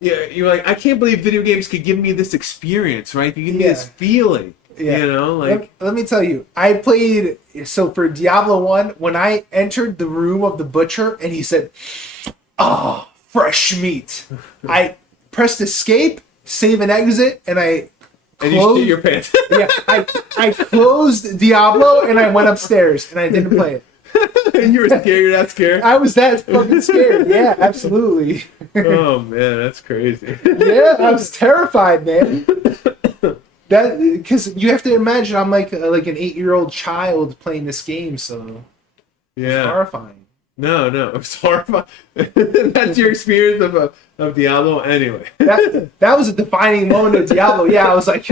yeah, you're like, I can't believe video games could give me this experience, right? You give me this feeling, you know? Like, let me tell you, I played, so for Diablo 1, when I entered the room of the butcher and he said, "Oh, fresh meat," I pressed escape, save and exit, and I and you shit your pants. yeah, I closed Diablo and I went upstairs and I didn't play it. And you were scared? You're that scared? I was that fucking scared. Yeah, absolutely. Oh man, that's crazy. Yeah, I was terrified, man. That because you have to imagine I'm like an 8-year-old child playing this game, so Yeah, it's horrifying. No, it's horrifying. That's your experience of Diablo, anyway. That was a defining moment of Diablo. Yeah, I was like,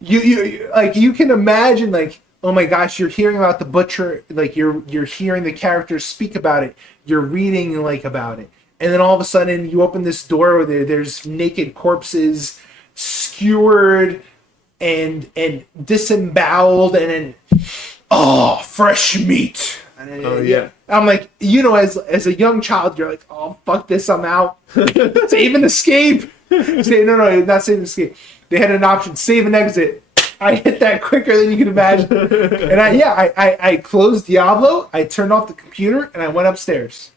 you can imagine like, oh my gosh, you're hearing about the butcher, like you're hearing the characters speak about it, you're reading like about it, and then all of a sudden you open this door where there's naked corpses, skewered and disemboweled, and then fresh meat. Oh yeah. I'm like, as a young child, you're like, oh fuck this, I'm out. Save and escape. No, not save and escape. They had an option, save and exit. I hit that quicker than you can imagine. And I closed Diablo, I turned off the computer, and I went upstairs.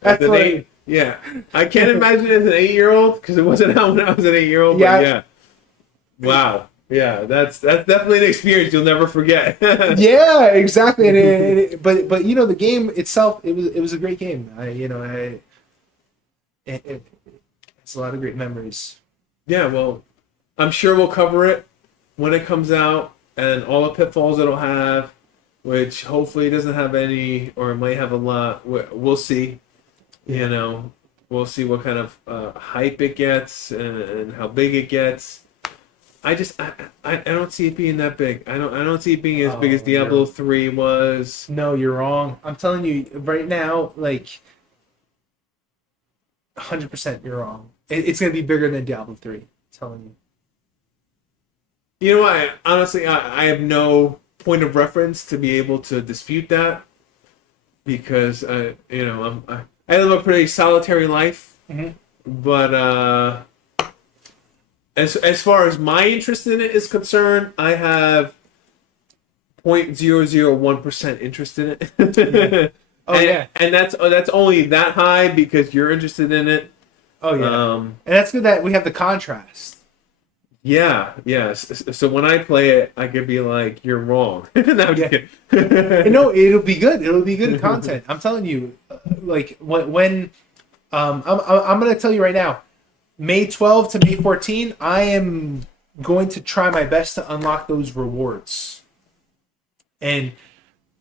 That's what yeah. I can't imagine it as an 8-year-old, because it wasn't out when I was an 8-year-old. Yeah. But yeah. Wow. Yeah, that's definitely an experience you'll never forget. Yeah, exactly. But the game itself, it was a great game. It's a lot of great memories. Yeah, well, I'm sure we'll cover it when it comes out, and all the pitfalls it'll have, which hopefully doesn't have any, or it might have a lot. We'll see. We'll see what kind of hype it gets and how big it gets. I don't see it being that big. I don't see it being as big as Diablo 3 was. No, you're wrong. I'm telling you right now, like 100% you're wrong. It's gonna be bigger than Diablo 3. I'm telling you. You know what? Honestly, I have no point of reference to be able to dispute that, because I live a pretty solitary life. Mm-hmm. But as far as my interest in it is concerned, I have 0.001% interest in it. Yeah. Oh yeah, and that's only that high because you're interested in it. Oh yeah, and that's good that we have the contrast. Yeah. So when I play it, I could be like, "You're wrong." No, No, it'll be good. It'll be good content. I'm telling you, like when I'm gonna tell you right now, May 12 to May 14, I am going to try my best to unlock those rewards. And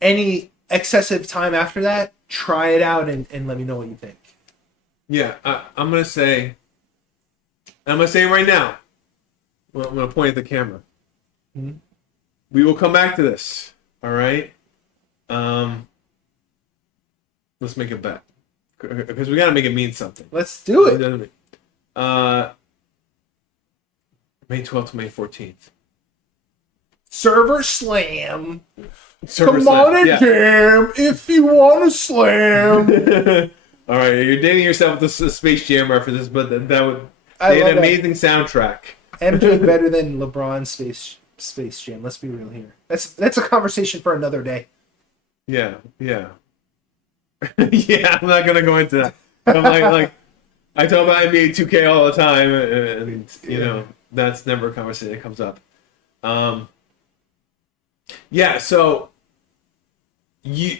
any excessive time after that, try it out and let me know what you think. Yeah, I'm gonna say it right now. Well, I'm gonna point at the camera. Mm-hmm. We will come back to this. All right. Let's make a bet, because we gotta make it mean something. Let's do it. May 12th to May 14th. Server slam. Server Come slam. on and jam if you want to slam. All right, you're dating yourself with the Space Jam references, but that would I be love an amazing soundtrack. MJ better than LeBron Space Jam. Let's be real here. That's a conversation for another day. Yeah. Yeah, I'm not gonna go into that. I'm like I talk about NBA 2K all the time, and that's never a conversation that comes up. So the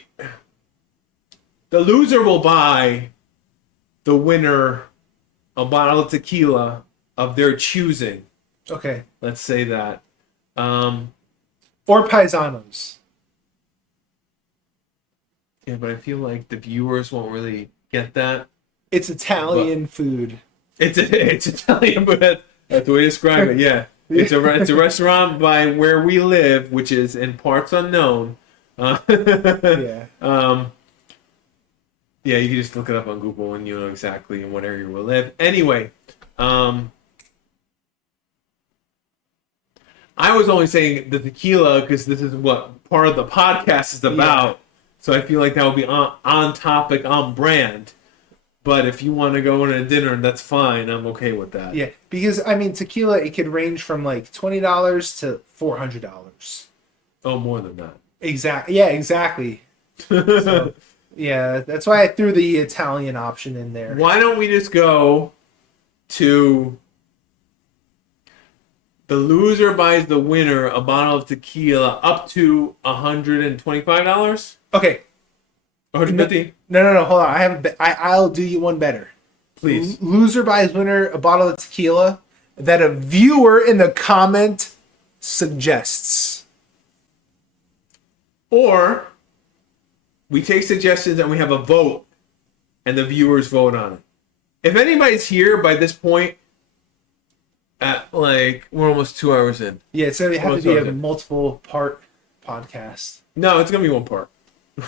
loser will buy the winner a bottle of tequila of their choosing Okay. Let's say that. Or paisanos. Yeah, but I feel like the viewers won't really get that. It's Italian food. It's Italian, but that's the way to describe it. Yeah, it's a restaurant by where we live, which is in parts unknown. Yeah. Yeah, you can just look it up on Google and you know exactly in what area we live. Anyway, I was only saying the tequila because this is what part of the podcast is about. Yeah. So I feel like that would be on topic, on brand. But if you want to go on a dinner, that's fine. I'm okay with that. Yeah, because I mean, tequila, it could range from like $20 to $400. Oh, more than that. Exactly. Yeah, exactly. So, yeah, that's why I threw the Italian option in there. Why don't we just go to the loser buys the winner a bottle of tequila up to $125? Okay. 150? No. Hold on. I'll do you one better. Please. Loser buys winner a bottle of tequila that a viewer in the comment suggests. Or we take suggestions and we have a vote and the viewers vote on it. If anybody's here by this point, at like we're almost 2 hours in. Yeah, it's gonna have to be a multiple part podcast. No, it's gonna be one part.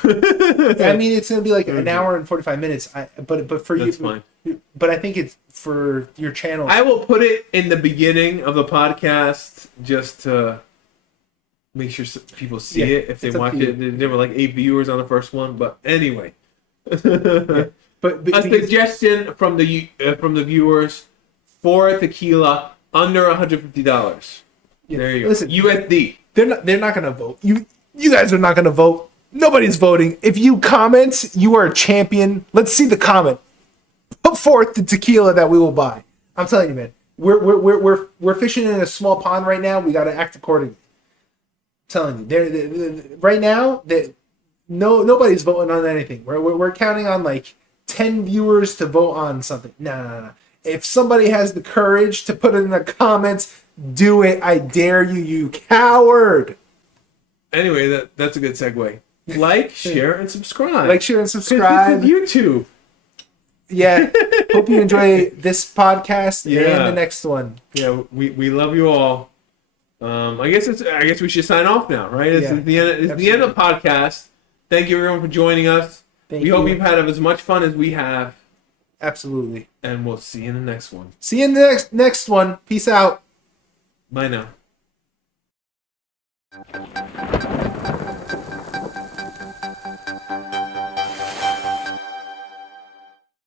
I mean, it's gonna be like an hour and 45 minutes. But for That's you, fine. But I think it's for your channel. I will put it in the beginning of the podcast just to make sure people see it if they watch it. There were like 8 viewers on the first one, but anyway. Yeah. But a suggestion from the viewers for a tequila under $150. Yeah. There you go. Listen, USD. They're not gonna vote. You guys are not gonna vote. Nobody's voting. If you comment, you are a champion. Let's see the comment. Put forth the tequila that we will buy. I'm telling you, man. We're fishing in a small pond right now. We got to act accordingly. I'm telling you, they're right now that nobody's voting on anything. We're counting on like 10 viewers to vote on something. No. If somebody has the courage to put it in the comments, do it. I dare you, you coward. Anyway, that's a good segue. Like, share, and subscribe. Like, share, and subscribe. This is YouTube. Yeah. Hope you enjoy this podcast and the next one. Yeah, we love you all. I guess we should sign off now, right? It's the end of the podcast. Thank you everyone for joining us. We hope you've had as much fun as we have. Absolutely. And we'll see you in the next one. See you in the next one. Peace out. Bye now.